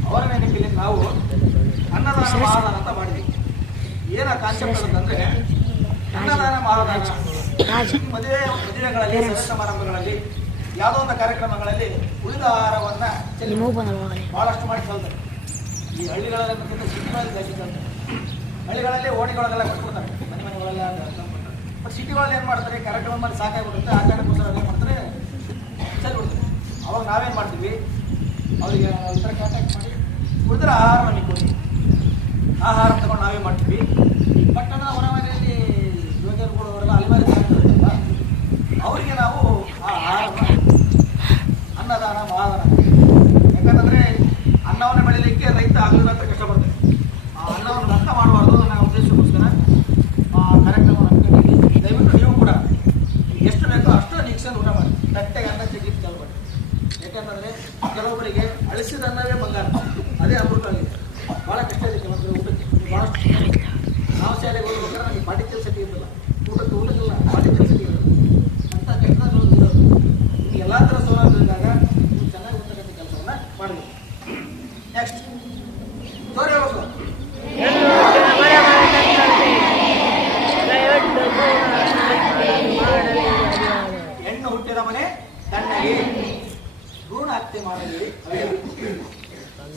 ಅವರ ನೆನಪಿನಲ್ಲಿ ನಾವು ಅನ್ನದಾನ ಮಹಾದಾನ ಅಂತ ಮಾಡಿದ್ವಿ. ಏನ ಕಾನ್ಸೆಪ್ಟ್ ಅಂತಂದ್ರೆ, ಅನ್ನದಾನ ಮಹಾದಾನ ಮದುವೆಗಳಲ್ಲಿ, ಸಭೆ ಸಮಾರಂಭಗಳಲ್ಲಿ, ಯಾವುದೋ ಒಂದು ಕಾರ್ಯಕ್ರಮಗಳಲ್ಲಿ ಉಳಿದ ಆಹಾರವನ್ನ ಬಹಳಷ್ಟು ಮಾಡಿ ಕಲ್ತಾರೆ. ಈ ಹಳ್ಳಿಗಳಲ್ಲಿ ಸಿಟಿಗಳಲ್ಲಿ ಜಾಸ್ತಿ ಕಲ್ತಾರೆ. ಹಳ್ಳಿಗಳಲ್ಲಿ ಓಣಿಗಳನ್ನೆಲ್ಲ ಕೊಟ್ಬಿಡ್ತಾರೆ, ಮನೆಗಳೆಲ್ಲ ಬಟ್ ಸಿಟಿಗಳಲ್ಲಿ ಏನು ಮಾಡ್ತಾರೆ, ಕಾರ್ಯಕ್ರಮ ಮಾಡಿ ಸಾಕಾಗ್ಬಿಡುತ್ತೆ. ಆ ಕಾರಣಕ್ಕೋಸ್ಕರ ಏನು ಮಾಡ್ತಾರೆ, ಸರಿ ಬಿಡ್ತಾರೆ. ಅವಾಗ ನಾವೇನು ಮಾಡ್ತೀವಿ, ಅವರಿಗೆ ಈ ಥರ ಕಾಂಟ್ಯಾಕ್ಟ್ ಮಾಡಿ ಉಳಿದ್ರೆ ಆಹಾರ ನಮಗೆ ಕೊಡಿ, ಆಹಾರ ತಗೊಂಡು ನಾವೇ ಮಾಡ್ತೀವಿ. ಪಟ್ಟಣ ಹೊರಮನೆಯಲ್ಲಿ ಯೋಜನೆಗಳು ಅವರೆಲ್ಲ ಅಲಿಮಾರಿ ಇರುತ್ತಲ್ಲ, ಅವರಿಗೆ ನಾವು ಆ ಆಹಾರವನ್ನು ಅನ್ನದಾನ ಮಹಾದಾನ. ಯಾಕಂತಂದರೆ ಅನ್ನವನ್ನು ಬೆಳೀಲಿಕ್ಕೆ ರೈತ ಆಗಲಿಲ್ಲ ಅಂತ ಕಷ್ಟಪಡ್ತಾರೆ. ಆ ಅನ್ನವನ್ನು ನಷ್ಟ ಮಾಡಬಾರ್ದು ಅನ್ನೋ ಉದ್ದೇಶಕ್ಕೋಸ್ಕರ ಆ ಕಾರ್ಯಕ್ರಮವನ್ನು ದಯವಿಟ್ಟು ನೀವು ಕೂಡ ಎಷ್ಟು ಬೇಕೋ ಅಷ್ಟು ನೀಕ್ಷನ್ ಊಟ ಮಾಡಿ, ತಟ್ಟೆಗೆ ಅನ್ನ ತೆಗೆದು ಚಾಲು ಮಾಡಿ. ಯಾಕಂತಂದರೆ ಕೆಲವೊಬ್ಬರಿಗೆ ಅಳಿಸಿದ ಅನ್ನವೇ ಬಂಗಾರ, ಅದೇ ಅಮೃತ ಆಗಿದೆ. ಭಾಳ ಕಷ್ಟ ಇದೆ ಕೆಲವೊಬ್ಬರು ಊಟಕ್ಕೆ. ಭಾಳಷ್ಟು ನಾವು ಶಾಲೆಗೆ ಹೋಗ್ಬೇಕಾದ್ರೆ ನಮಗೆ ಪಾಟಿ ಕೆಲಸ ಇರೋದಿಲ್ಲ, ಊಟಕ್ಕಿಲ್ಲ, ಪಾಟಿ ಕೆಲಸ ಇರೋದು ಅಂತ ಕೆಟ್ಟದಾಗಿ ಇರೋದು. ನಿಮ್ಗೆ ಎಲ್ಲ ಥರ ಸೌಲಭ್ಯ ಇದ್ದಾಗ ನೀವು ಚೆನ್ನಾಗಿ ಬರ್ತಕ್ಕಂಥ ಕೆಲಸವನ್ನು ಮಾಡಬೇಕು. ನೆಕ್ಸ್ಟ್ ಜೋರು ಹೇಳ್ಬೇಕು. ಹೆಣ್ಣು ಹುಟ್ಟಿದ ಮನೆ ತಣ್ಣಗೆ, ಭ್ರೂಣ ಹತ್ಯೆ ಮಾಡಬೇಡಿ.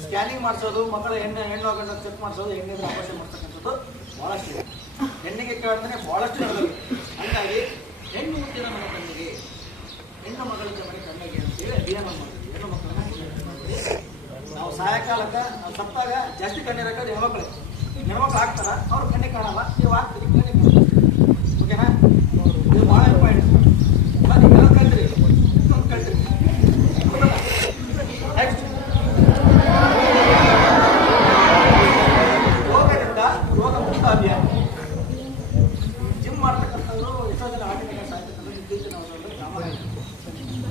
ಸ್ಕ್ಯಾನಿಂಗ್ ಮಾಡಿಸೋದು, ಮಕ್ಕಳ ಹೆಣ್ಣು ಗಂಡ ಚೆಕ್ ಮಾಡಿಸೋದು, ಹೆಣ್ಣಿದ್ರೆ ಆಪರೇಷನ್ ಮಾಡ್ತಕ್ಕಂಥದ್ದು ಭಾಳಷ್ಟು ಇದೆ. ಹೆಣ್ಣಿಗೆ ಕೇಳಿದ್ರೆ ಭಾಳಷ್ಟು ನಡೆದವು. ಹಾಗಾಗಿ ಹೆಣ್ಣು ಹುಟ್ಟಿದ ಮನೆ ತಣ್ಣಗೆ. ಹೆಣ್ಣು ಮಗಳಿಗೆ ಮನೆ ಕಣ್ಣಿಗೆ ಅಂತೇಳಿ ಅಭಿಯಾನ ಮಾಡ್ತೀವಿ. ಹೆಣ್ಣು ಮಕ್ಕಳನ್ನ ನಾವು ಸಾಯಂಕಾಲಕ್ಕೆ ನಾವು ಸತ್ತಾಗ ಜಾಸ್ತಿ ಕಣ್ಣೀರು ಹಾಕೋದು ಹೆಣ್ಮಕ್ಳು ಹಾಕ್ತಾರ, ಅವ್ರು ಕಣ್ಣಿಗೆ ಕಾಣಲ್ಲ, ನೀವು ಹಾಕ್ತೀರಿ ಕಣ್ಣಿಗೆ ಕಾಣಲ್ಲ. ಓಕೆನಾ? ಇದು ಭಾಳ ಇಂಪಾರ್ಟೆಂಟ್. ನೀವೆಲ್ಲ ಕಲ್ತ್ರಿ, ಇನ್ನೊಂದು ಕಲ್ತ್ರಿ. ನೆಕ್ಸ್ಟ್ ಯೋಗದಿಂದ ರೋಗ ಮುಕ್ತ ಅಭಿಯಾನ. ಜಿಮ್ ಮಾಡ್ತಕ್ಕಂಥವ್ರು ಎಷ್ಟೋ ಜನ ಆಟಗಳ ಸಾಯ್ತಕ್ಕಂಥ ಇತ್ತೀಚಿನ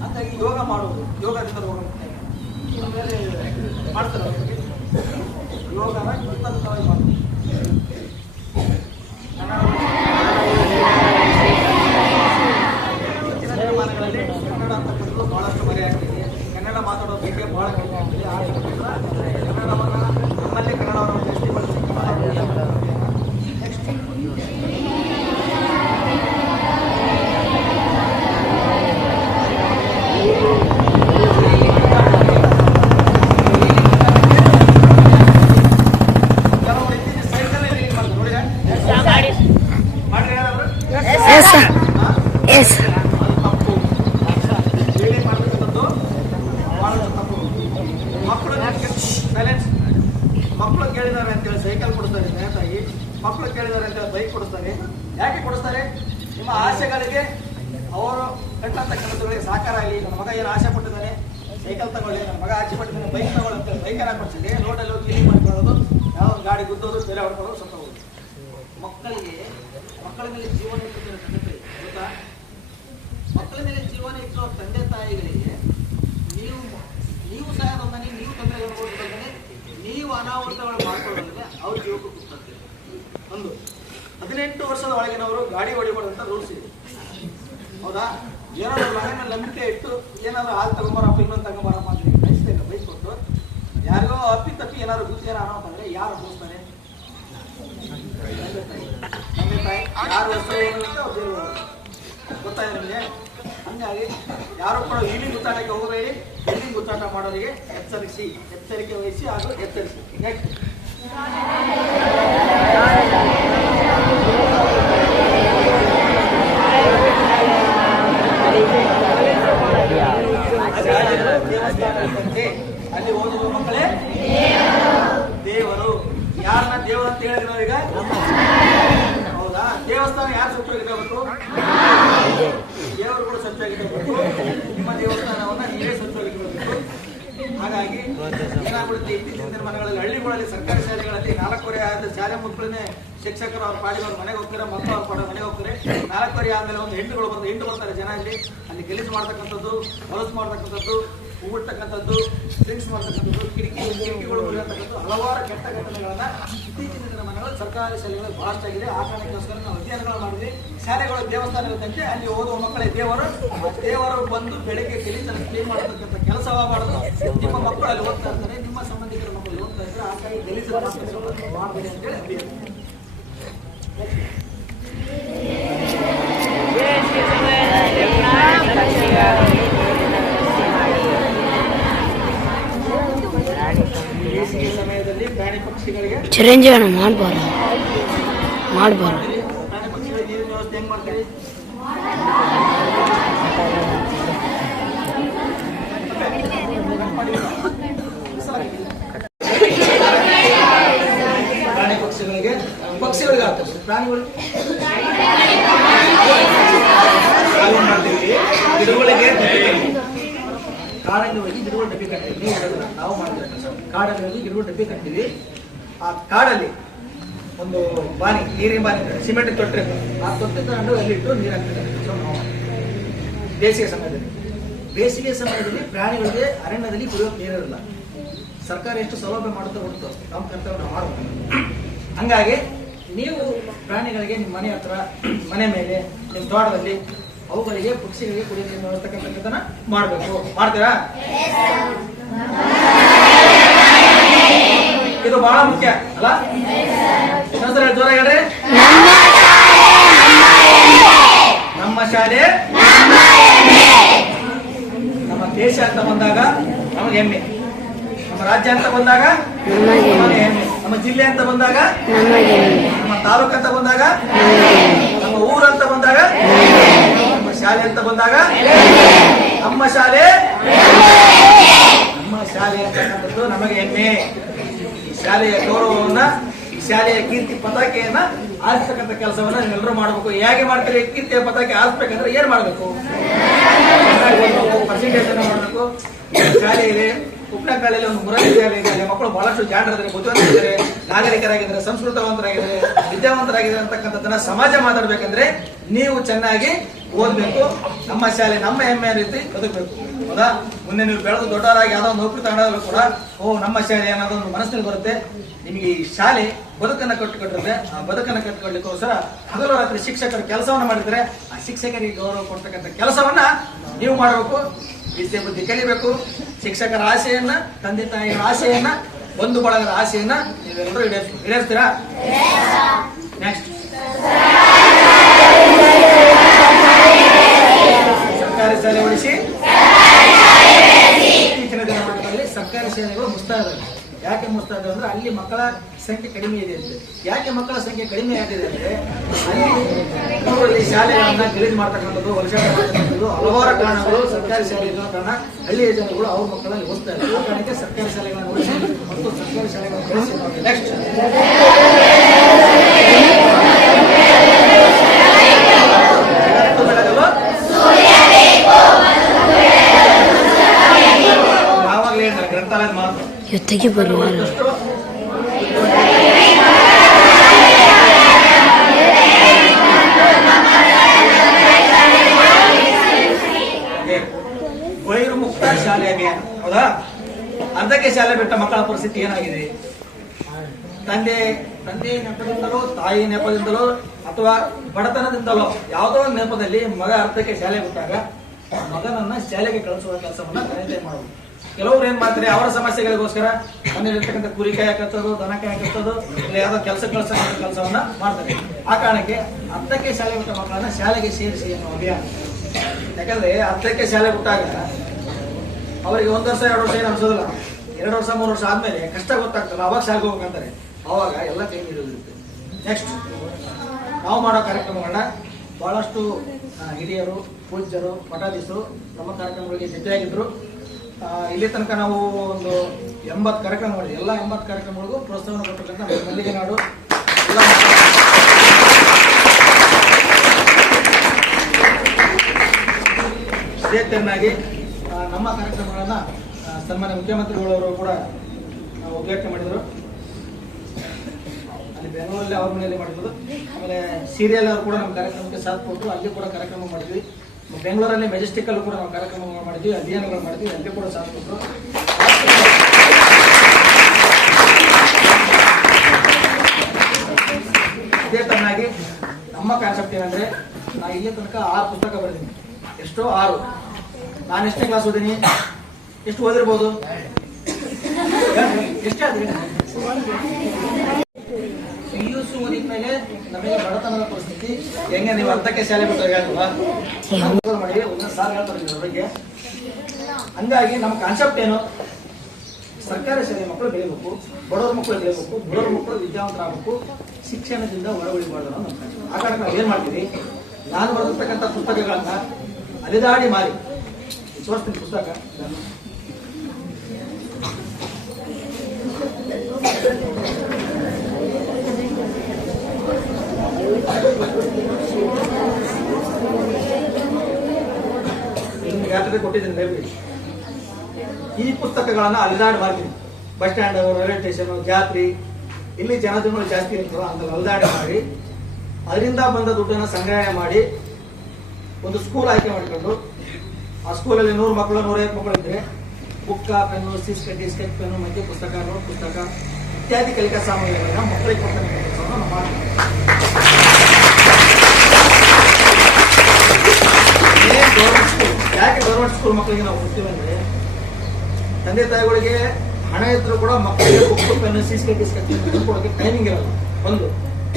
ಅಂತಾಗಿ ಯೋಗ ಮಾಡುವುದು, ಯೋಗದಿಂದ ರೋಗ ಮುಕ್ತ ಆಮೇಲೆ ಮಾಡ್ತಾರೆ. ಯೋಗನ ಕೃತಜ್ಞವಾಗಿ ಮಾಡ್ತಾರೆ. ಇತ್ತೀಚಿನ ದಿನಮಾನಗಳಲ್ಲಿ ಕನ್ನಡ ಅಂತಕ್ಕಂಥದ್ದು ಬಹಳಷ್ಟು ಮರೆಯಾಗ್ತಿದೆ. ಕನ್ನಡ ಮಾತಾಡೋ ಬಗ್ಗೆ ಬಹಳ ಕಡಿಮೆ ಆಗ್ತಿದೆ. ಆ ಕನ್ನಡವನ್ನು ನಮ್ಮಲ್ಲಿ ಕನ್ನಡವನ್ನು ಜಾಸ್ತಿ ಬಳಸಿ ನೆಕ್ಸ್ಟ್ ಮಕ್ಕಳು ಕೇಳಿದಾರೆ ಅಂತೇಳಿ ಸೈಕಲ್ ಕೊಡಿಸ್ತಾರೆ, ತಾಯಿ ಮಕ್ಕಳು ಕೇಳಿದಾರೆ ಅಂತೇಳಿ ಬೈಕ್ ಕೊಡಿಸ್ತಾರೆ. ಯಾಕೆ ಕೊಡಿಸ್ತಾರೆ? ನಿಮ್ಮ ಆಸೆಗಳಿಗೆ ಅವರು ಕಟ್ಟಂತ ಕೆಲಸಗಳಿಗೆ ಸಾಕಾರ ಆಗಲಿ. ನನ್ನ ಮಗ ಏನು ಆಸೆ ಪಟ್ಟಿದ್ದಾನೆ, ಸೈಕಲ್ ತಗೊಳ್ಳಿ, ನನ್ನ ಮಗ ಆಸೆ ಪಟ್ಟಿದ್ದಾನೆ ಬೈಕ್ ತಗೊಳ್ಳಿ ಅಂತೇಳಿ ಬೈಕನ್ನು ಕೊಡಿಸಿದೆ. ರೋಡಲ್ಲಿ ಹೋಗಿ ಕ್ಲೀನ್ ಮಾಡ್ಕೊಳ್ಳೋದು, ಯಾವ ಗಾಡಿ ಗುದ್ದೋದು, ಬೇರೆ ಹೊಡ್ಕೊಳ್ಳೋದು, ಸತ್ತ ಹೋಗೋದು. ಮಕ್ಕಳ ಮೇಲೆ ಜೀವನ ಇಟ್ಟಿರೋ ತಂದೆ ಗೊತ್ತಾ? ಮಕ್ಕಳ ಮೇಲೆ ಜೀವನ ಇಟ್ಟಿರೋ ತಂದೆ ತಾಯಿಗಳಿಗೆ ನೀವು ಸಹಾಯದೊಂದನೆ, ನೀವು ತೊಂದರೆಗೆ ನೀವು ಅನಾಹುತಗಳು ಮಾಡ್ಕೊಳ್ಳೋದ್ರೆ ಅವ್ರ ಜೀವಕ್ಕೂ ಕೂಗ್ತದೆ. ಒಂದು 18 ವರ್ಷದ ಒಳಗಿನವರು ಗಾಡಿ ಹೊಡಿಬಾರ್ದಂತ ರೂಲ್ಸ್ ಇದೆ, ಹೌದಾ? ಏನಾದ್ರು ಮನೆ ಮೇಲೆ ನಂಬಿಕೆ ಇಟ್ಟು ಏನಾದ್ರು ಹಾಲು ತಗೊಂಬರಪ್ಪ, ಇನ್ನೊಂದು ತಗೊಂಬರಪ್ಪ ಅಂತ ಕಳಿಸ್ತೇನೆ ಬೈಕ್ ಕೊಟ್ಟು, ಯಾರಿಗೋ ಅಪ್ಪಿ ತಪ್ಪಿ ಏನಾದ್ರು ಬುದ್ಧಿ ಏನೋ ಅನಾಹುತ ಅಂದ್ರೆ ಯಾರು ಹೋಗ್ತಾರೆ? ತಂದೆ ತಾಯಿ. ಯಾರು ಹೆಸರು ಅವ್ರು ಗೊತ್ತಾಗಿದೆ ನಿಮಗೆ. ಹಂಗಾಗಿ ಯಾರು ಕೂಡ ಈಲಿಂಗ್ ಗುತ್ತಾಟಕ್ಕೆ ಹೋಗಬೇಡಿ. ಈಲಿಂಗ್ ಗುತ್ತಾಟ ಮಾಡೋರಿಗೆ ಎಚ್ಚರಿಕೆ ವಹಿಸಿ ಹಾಗೂ ಎಚ್ಚರಿಸಿ. ನೆಕ್ಸ್ಟ್ ದೇವಸ್ಥಾನಕ್ಕೆ ಅಲ್ಲಿ ಓದುವ ಮಕ್ಕಳೇ ದೇವರು. ಯಾರನ್ನ ದೇವರು ಅಂತ ಹೇಳಿದ್ರು ಈಗ? ಹೌದಾ? ದೇವಸ್ಥಾನ ಯಾರು ಸ್ವಚ್ಛವಾಗಿರಬೇಕು? ದೇವರು ಕೂಡ ಸ್ವಚ್ಛವಾಗಿರಬೇಕು. ನಿಮ್ಮ ದೇವಸ್ಥಾನವನ್ನ ನೀವೇ ಸ್ವಚ್ಛವಾಗಿರಬೇಕು. ಹಾಗಾಗಿ ಏನಾಗ್ಬಿಡುತ್ತೆ, ಇತ್ತೀಚಿನ ದಿನಮಾನಗಳಲ್ಲಿ ಹಳ್ಳಿಗಳಲ್ಲಿ ಸರ್ಕಾರಿ ಶಾಲೆಗಳಲ್ಲಿ 4:15 ಆದ ಶಾಲೆ ಮಕ್ಕಳನ್ನೇ ಶಿಕ್ಷಕರು ಅವ್ರ ಪಾಡಿಗೆ ಮನೆಗೆ ಹೋಗ್ತಾರೆ, ಮಕ್ಕಳು ಅವ್ರ ಪಾಡ ಮನೆಗೆ ಹೋಗ್ತಾರೆ. 4:15 ಆದ್ಮೇಲೆ ಒಂದು ಹೆಂಡು ಬರ್ತಾರೆ ಜನ. ಅಲ್ಲಿ ಗಲೀಜು ಮಾಡ್ತಕ್ಕಂಥದ್ದು, ಹೊಲಸು ಮಾಡ್ತಕ್ಕಂಥದ್ದು, ಹೂಬಿಡ್ತಕ್ಕಂಥದ್ದು, ಡ್ರಿಂಕ್ಸ್ ಮಾಡ್ತಕ್ಕಂಥದ್ದು, ಕಿಟಕಿಗಳು ಮುರಿಯತಕ್ಕಂಥದ್ದು, ಹಲವಾರು ಕೆಟ್ಟ ಘಟನೆಗಳನ್ನ ಇತ್ತೀಚಿನ ದಿನಮಾನಗಳಲ್ಲಿ ಸರ್ಕಾರಿ ಶಾಲೆಗಳಲ್ಲಿ ಬಹಳಷ್ಟಾಗಿದೆ. ಆ ಕಾರಣಕ್ಕೋಸ್ಕರ ನಾವು ಅಧ್ಯಯನಗಳು ಮಾಡಿದ್ವಿ. ಶಾಲೆಗಳು ದೇವಸ್ಥಾನಗಳಿದ್ದಂತೆ ಅಲ್ಲಿ ಓದುವ ಮಕ್ಕಳೇ ದೇವರು ಬಂದು ಬೆಳಗ್ಗೆ ಗಲೀಜನ್ನು ಕ್ಲೀನ್ ಮಾಡತಕ್ಕಂಥ ಕೆಲಸವಾಗಬಾರದು. ನಿಮ್ಮ ಮಕ್ಕಳು ಅಲ್ಲಿ ಓದ್ತಾ ಇರ್ತಾರೆ, ನಿಮ್ಮ ಸಂಬಂಧಿಕರ ಮಕ್ಕಳು ಓದ್ತಾ ಇರ್ತಾರೆ, ಆ ಕಾರಣ ಗಲೀಜನ್ನು ಮಾಡಬೇಡಿ ಅಂತೇಳಿ ಅಭಿಯಾನ. ಬೇಸಿಗೆ ಸಮಯದಲ್ಲಿ ಪ್ರಾಣಿ ಪಕ್ಷಿಗಳಿಗೆ ಚಿರಂಜೀವಿ ಮಾಡಬಾರ್ದು. ಪ್ರಾಣಿ ಪಕ್ಷಿಗಳಿಗೆ ನೀರಿನ ವ್ಯವಸ್ಥೆ ಹೆಂಗ್ ಮಾಡ್ತೀರಿ? ಪ್ರಾಣಿ ಪಕ್ಷಿಗಳಿಗೆ ಆಗ್ತದೆ. ಪ್ರಾಣಿಗಳು ಮಾಡ್ತೀವಿ. ಗಿಡಗಳಿಗೆ ಕಾಡಲ್ಲಿ ಹೋಗಿ ಗಿಡಗಳು ಡಬ್ಬಿ ಕಟ್ತೀವಿ. ನೀವು ಹೇಳೋದಿಲ್ಲ, ನಾವು ಮಾಡ್ತೀವಿ. ಕಾಡಲ್ಲಿ ಹೋಗಿ ಗಿಡಗಳು ಡಬ್ಬಿ ಕಟ್ತೀವಿ. ಆ ಕಾಡಲ್ಲಿ ಒಂದು ಬಾನಿ, ನೀರಿನ ಬಾನಿ, ಸಿಮೆಂಟ್ ತೊಟ್ಟರೆ ಆ ತೊಟ್ಟೆ ತಗೊಂಡು ಅಲ್ಲಿಟ್ಟು ನೀರು ಹಾಕ್ತಕ್ಕಂಥ ಬೇಸಿಗೆ ಸಮಯದಲ್ಲಿ ಪ್ರಾಣಿಗಳಿಗೆ ಅರಣ್ಯದಲ್ಲಿ ಕುಡಿಯೋಕೆ ನೀರಿರಲ್ಲ. ಸರ್ಕಾರ ಎಷ್ಟು ಸೌಲಭ್ಯ ಮಾಡುತ್ತಾ ಹೊರತು ನಮ್ಮ ಕರ್ತವ್ಯ ನಾವು ಮಾಡಬೇಕು. ಹಂಗಾಗಿ ನೀವು ಪ್ರಾಣಿಗಳಿಗೆ ನಿಮ್ಮ ಮನೆ ಹತ್ರ, ಮನೆ ಮೇಲೆ, ನಿಮ್ಮ ತೋಟದಲ್ಲಿ ಅವುಗಳಿಗೆ ಪಕ್ಷಿಗಳಿಗೆ ಕುಡಿಯೋಕೆ ನೀರು ಬರ್ತಕ್ಕಂಥದ್ದನ್ನ ಮಾಡಬೇಕು. ಮಾಡ್ತೀರಾ? ಇದು ಬಹಳ ಮುಖ್ಯ ಅಲ್ಲ? ಇನ್ನೊಂದ್ಸಲ ಜೋರ ಹೇಳ್ರಿ. ನಮ್ಮ ಶಾಲೆ, ನಮ್ಮ ದೇಶ ಅಂತ ಬಂದಾಗ ನಮಗೆ ಹೆಮ್ಮೆ. ನಮ್ಮ ರಾಜ್ಯ ಅಂತ ಬಂದಾಗ ನಮಗೆ ಹೆಮ್ಮೆ. ನಮ್ಮ ಜಿಲ್ಲೆ ಅಂತ ಬಂದಾಗ, ನಮ್ಮ ತಾಲೂಕು ಅಂತ ಬಂದಾಗ, ನಮ್ಮ ಊರಂತ ಬಂದಾಗ, ನಮ್ಮ ಶಾಲೆ ಅಂತ ಬಂದಾಗ ನಮ್ಮ ಶಾಲೆ ಅಂತಕ್ಕಂಥದ್ದು ನಮಗೆ ಹೆಮ್ಮೆ. ಈ ಶಾಲೆಯ ಗೌರವವನ್ನ, ಈ ಶಾಲೆಯ ಕೀರ್ತಿ ಪತಾಕೆಯನ್ನ ಆರಿಸ್ತಕ್ಕಂಥ ಕೆಲಸವನ್ನ ನೀವೆಲ್ಲರೂ ಮಾಡಬೇಕು. ಹೇಗೆ ಮಾಡ್ತೀರಿ? ಕೀರ್ತಿಯ ಪತಾಕೆ ಆರಿಸ್ಬೇಕಂದ್ರೆ ಏನ್ ಮಾಡ್ಬೇಕು? ಪರ್ಸೆಂಟೇಜ್ ಅನ್ನ ಮಾಡಬೇಕು. ಶಾಲೆ ಇದೆ, ಉಪ್ಪಿನಕಾಳಿಯಲ್ಲಿ ಒಂದು ಮುರಾರಿ ಶಾಲೆ ಇದೆ. ಮಕ್ಕಳು ಬಹಳಷ್ಟು ಜಾಣರಿದ್ದಾರೆ, ಬುದ್ಧಿವಂತರಿದ್ದಾರೆ, ನಾಗರಿಕರಾಗಿದ್ದಾರೆ, ಸಂಸ್ಕೃತವಂತರಾಗಿದ್ದಾರೆ, ವಿದ್ಯಾವಂತರಾಗಿದ್ದಾರೆ ಅಂತಕ್ಕಂಥದ್ದನ್ನ ಸಮಾಜ ಮಾತಾಡ್ಬೇಕಂದ್ರೆ ನೀವು ಚೆನ್ನಾಗಿ ಓದ್ಬೇಕು. ನಮ್ಮ ಶಾಲೆ ನಮ್ಮ ಹೆಮ್ಮೆ ರೀತಿ ಬದುಕಬೇಕು. ಹೌದಾ? ಮುಂದೆ ನೀವು ಬೆಳೆದು ದೊಡ್ಡವರಾಗಿ ಯಾವ್ದೋ ಒಂದು ನೌಕರಿ ತಗೊಂಡಾಗಲೂ ಕೂಡ ನಮ್ಮ ಶಾಲೆ ಅನ್ನೋದೊಂದು ಮನಸ್ಸಿನಲ್ಲಿ ಬರುತ್ತೆ. ನಿಮಗೆ ಈ ಶಾಲೆ ಬದುಕನ್ನ ಕಟ್ಟಿಕೊಟ್ಟಿರುತ್ತೆ. ಆ ಬದುಕನ್ನ ಕಟ್ಟಿಕೊಳ್ಳಿಕ್ಕೋಸ್ಕರ ಹಗಲು ರಾತ್ರಿ ಶಿಕ್ಷಕರು ಕೆಲಸವನ್ನ ಮಾಡಿದ್ರೆ ಆ ಶಿಕ್ಷಕರಿಗೆ ಗೌರವ ಕೊಡ್ತಕ್ಕಂಥ ಕೆಲಸವನ್ನ ನೀವು ಮಾಡಬೇಕು. ವಿದ್ಯೆ ಬುದ್ಧಿ ಕಲಿಬೇಕು. ಶಿಕ್ಷಕರ ಆಸೆಯನ್ನ, ತಂದೆ ತಾಯಿಗಳ ಆಸೆಯನ್ನ, ಒಂದು ಬಳಗದ ಆಸೆಯನ್ನ ನೀವೆಲ್ಲರೂ ಈಡೇರಿಸ್ತೀರಾ? ನೆಕ್ಸ್ಟ್, ಸರ್ಕಾರಿ ಶಾಲೆ ಉಳಿಸಿ. ಇತ್ತೀಚಿನ ದಿನಮಾನಗಳಲ್ಲಿ ಸರ್ಕಾರಿ ಶಾಲೆಗಳು ಮುಸ್ತಾ ಇದ್ದಾವೆ. ಯಾಕೆ ಮುಸ್ತಾ ಇದ್ದಾವೆ ಅಂದ್ರೆ ಅಲ್ಲಿ ಮಕ್ಕಳ ಸಂಖ್ಯೆ ಕಡಿಮೆ ಇದೆ ಅಂತ. ಯಾಕೆ ಮಕ್ಕಳ ಸಂಖ್ಯೆ ಕಡಿಮೆ ಆಗಿದೆ ಅಂದ್ರೆ ಅಲ್ಲಿ ಶಾಲೆಗಳನ್ನ ಗಲೀಜು ಮಾಡ್ತಕ್ಕಂಥದ್ದು, ವರ್ಷಾಟ ಮಾಡ್ತಕ್ಕಂಥದ್ದು ಹಲವಾರು ಕಾರಣಗಳು. ಸರ್ಕಾರಿ ಶಾಲೆ ಇರೋ ಕಾರಣ ಹಳ್ಳಿಯ ಜನಗಳು ಅವ್ರ ಮಕ್ಕಳಲ್ಲಿ ಓದ್ತಾ ಇದ್ದಾರೆ. ಆ ಕಾರಣಕ್ಕೆ ಸರ್ಕಾರಿ ಶಾಲೆಗಳನ್ನು ಉಳಿಸಿ ಮತ್ತು ಸರ್ಕಾರಿ ಶಾಲೆಗಳನ್ನು ಬೆಳೆಸಿ. ನೆಕ್ಸ್ಟ್, ಯಾವಾಗಲೇ ಹೇಳ್ತಾರೆ ಗ್ರಂಥಾಲಯದ ಮಾತು ಜೊತೆಗೆ ಬರುವ ವೈರು ಮುಕ್ತ ಶಾಲೆ ಅಭಿಯಾನ. ಹೌದಾ? ಅರ್ಧಕ್ಕೆ ಶಾಲೆ ಬಿಟ್ಟ ಮಕ್ಕಳ ಪರಿಸ್ಥಿತಿ ಏನಾಗಿದೆ? ತಂದೆ ನೆಪದಿಂದಲೋ, ತಾಯಿ ನೆಪದಿಂದಲೋ, ಅಥವಾ ಬಡತನದಿಂದಲೋ ಯಾವುದೋ ಒಂದು ನೆಪದಲ್ಲಿ ಮಗ ಅರ್ಧಕ್ಕೆ ಶಾಲೆ ಬಿಟ್ಟಾಗ ಮಗನನ್ನ ಶಾಲೆಗೆ ಕಳಿಸುವ ಕೆಲಸವನ್ನ ತಂದೆ ಮಾಡುವುದು. ಕೆಲವರು ಏನ್ ಮಾಡ್ತಾರೆ, ಅವರ ಸಮಸ್ಯೆಗಳಿಗೋಸ್ಕರ ಮನೆಯಲ್ಲಿರ್ತಕ್ಕಂಥ ಕುರಿ ಕಾಯ ಕತ್ತೋದು, ದನ ಕಾಯ ಕತ್ತೋದು, ಇಲ್ಲ ಯಾವ್ದೋ ಕೆಲಸವನ್ನ ಮಾಡ್ತಾರೆ. ಆ ಕಾರಣಕ್ಕೆ ಅರ್ಧಕ್ಕೆ ಶಾಲೆ ಬಿಟ್ಟ ಮಕ್ಕಳನ್ನ ಶಾಲೆಗೆ ಸೇರಿಸಿ ಅನ್ನೋ ಅಭಿಯಾನ. ಯಾಕಂದ್ರೆ ಅರ್ಧಕ್ಕೆ ಶಾಲೆ ಬಿಟ್ಟಾಗ ಅವರಿಗೆ 1 ವರ್ಷ 2 ವರ್ಷ ಏನು ಅನ್ಸೋದಿಲ್ಲ. 2 ವರ್ಷ 3 ವರ್ಷ ಆದ್ಮೇಲೆ ಕಷ್ಟ ಗೊತ್ತಾಗ್ತಲ್ಲ, ಅವಾಗ ಶಾಲೆಗೆ ಹೋಗ್ಬೇಕಂತಾರೆ. ಅವಾಗ ಎಲ್ಲ ಕೈ ಹಿಡಿದಿರುತ್ತೆ. ನೆಕ್ಸ್ಟ್, ನಾವು ಮಾಡೋ ಕಾರ್ಯಕ್ರಮಗಳನ್ನ ಬಹಳಷ್ಟು ಹಿರಿಯರು, ಪೂಜ್ಯರು, ಮಠಾಧೀಶರು ನಮ್ಮ ಕಾರ್ಯಕ್ರಮಗಳಿಗೆ ಜೊತೆಯಾಗಿದ್ರು. ಇಲ್ಲಿ ತನಕ ನಾವು ಒಂದು 80 ಕಾರ್ಯಕ್ರಮ ಮಾಡಿದ್ವಿ. ಎಲ್ಲ 80 ಕಾರ್ಯಕ್ರಮಗಳಿಗೂ ಪ್ರೋತ್ಸಾಹ ಕೊಟ್ಟಿರ್ತಕ್ಕಂಥ ಮಲ್ಲಿಗೆ ನಾಡು ಎಲ್ಲ ಚೆನ್ನಾಗಿ ನಮ್ಮ ಕಾರ್ಯಕ್ರಮಗಳನ್ನ ಸನ್ಮಾನ್ಯ ಮುಖ್ಯಮಂತ್ರಿಗಳವರು ಕೂಡ ಉದ್ಘಾಟನೆ ಮಾಡಿದರು. ಅಲ್ಲಿ ಬೆಂಗಳೂರಲ್ಲಿ ಅವ್ರ ಮನೆಯಲ್ಲಿ ಮಾಡಿದ್ರು. ಆಮೇಲೆ ಸೀರಿಯಲ್ ಅವರು ಕೂಡ ನಮ್ಮ ಕಾರ್ಯಕ್ರಮಕ್ಕೆ ಸಾಥ್ ಕೊಟ್ಟರು. ಅಲ್ಲಿ ಕೂಡ ಕಾರ್ಯಕ್ರಮ ಮಾಡಿದ್ವಿ. ಬೆಂಗಳೂರಲ್ಲಿ ಮೆಜೆಸ್ಟಿಕ್ ಅಲ್ಲೂ ಕೂಡ ನಾವು ಕಾರ್ಯಕ್ರಮ ಮಾಡಿದ್ವಿ, ಅಧ್ಯಯನಗಳು ಮಾಡಿದ್ವಿ. ಅಲ್ಲಿ ಕೂಡ ಸಾಥ್ ಕೊಟ್ಟರು. ಇದೇ ತರನಾಗಿ ನಮ್ಮ ಕಾನ್ಸೆಪ್ಟ್ ಏನಂದ್ರೆ, ನಾ ಇಲ್ಲಿ ತನಕ 6 ಪುಸ್ತಕ ಬರೆದೀನಿ. ಎಷ್ಟೋ 6. ನಾನು ಎಷ್ಟನೇ ಕ್ಲಾಸ್ ಓದಿನಿ? ಎಷ್ಟು ಓದಿರ್ಬೋದು? ಎಷ್ಟಾದ್ರಿ? PUC ಓದಿದ ಮೇಲೆ ನಮಗೆ ಬಡತನದ ಪರಿಸ್ಥಿತಿ ಹೆಂಗೆ, ನೀವು ಅರ್ಧಕ್ಕೆ ಶಾಲೆ ಬಿಟ್ಟು ಹೇಳ್ವಾ ಮಾಡಿ ಒಂದೊಂದು ಸಾಲ ಹೇಳ್ತಾರೆ ಇದ್ರ ಬಗ್ಗೆ. ಹಂಗಾಗಿ ನಮ್ಮ ಕಾನ್ಸೆಪ್ಟ್ ಏನು, ಸರ್ಕಾರಿ ಶಾಲೆ ಮಕ್ಕಳು ಬೆಳಿಬೇಕು, ಬಡವರ ಮಕ್ಕಳು ಬೆಳಿಬೇಕು, ಬಡವರ ಮಕ್ಕಳು ವಿದ್ಯಾವಂತರಾಗಬೇಕು, ಶಿಕ್ಷಣದಿಂದ ಹೊರಗುಳಿಬಾರ್ದು ಅನ್ನೋ ನಮ್ಮ ಕಾನ್ಸೆಪ್ಟ್. ಆ ಕಾರಣ ನಾವು ಏನ್ ಮಾಡ್ತೀವಿ, ನಾನು ಬರೆದಿರ್ತಕ್ಕಂಥ ಪುಸ್ತಕಗಳನ್ನ ಅಲಿದಾಡಿ ಮಾರಿ ತೋರಿಸ್ತೀನಿ. ಪುಸ್ತಕ ಯಾತ್ರೆ ಕೊಟ್ಟಿದ್ದೀನಿ ಲೈಬ್ರರಿ. ಈ ಪುಸ್ತಕಗಳನ್ನ ಅಲಿದಾಡಿ ಮಾರ್ತೀನಿ. ಬಸ್ ಸ್ಟ್ಯಾಂಡ್, ರೈಲ್ವೆ ಸ್ಟೇಷನ್, ಜಾತ್ರೆ, ಇಲ್ಲಿ ಜನಜನಗಳು ಜಾಸ್ತಿ ಇರ್ತಲ್ಲ ಅಂತ ಅಲಿದಾಡಿ ಮಾಡಿ ಅದರಿಂದ ಬಂದ ದುಡ್ಡನ್ನು ಸಂಗ್ರಹಣೆ ಮಾಡಿ ಒಂದು ಸ್ಕೂಲ್ ಆಯ್ಕೆ ಮಾಡಿಕೊಂಡು, ಆ ಸ್ಕೂಲಲ್ಲಿ 100 ಮಕ್ಕಳು 150 ಮಕ್ಕಳು ಇದ್ರೆ ಬುಕ್ಕ, ಪೆನ್ನು, ಸೀಸ್ ಕಡ್ಡಿ, ಸ್ಕೆಚ್ ಪೆನ್ನು, ಮಧ್ಯ ಪುಸ್ತಕ, ನೋಟ್ ಪುಸ್ತಕ ಇತ್ಯಾದಿ ಕಲಿಕಾ ಸಾಮಗ್ರಿಗಳನ್ನ ಮಕ್ಕಳಿಗೆ ಕೊಡ್ತಕ್ಕಂಥ ಕೆಲಸವನ್ನು ನಾವು ಮಾಡ್ತೀವಿ. ಯಾಕೆ ಗೌರ್ಮೆಂಟ್ ಸ್ಕೂಲ್ ಮಕ್ಕಳಿಗೆ ನಾವು ಕೊಡ್ತೀವಿ ಅಂದ್ರೆ, ತಂದೆ ತಾಯಿಗಳಿಗೆ ಹಣ ಇದ್ರು ಕೂಡ ಮಕ್ಕಳಿಗೆ ಬುಕ್, ಪೆನ್ನು, ಸೀಸ್ ಕಡ್ಡಿ, ಸ್ಕೆಚ್ ಪೆನ್ನು ಕೊಡೋಕೆ ಟೈಮಿಂಗ್ ಇರಲ್ಲ. ಒಂದು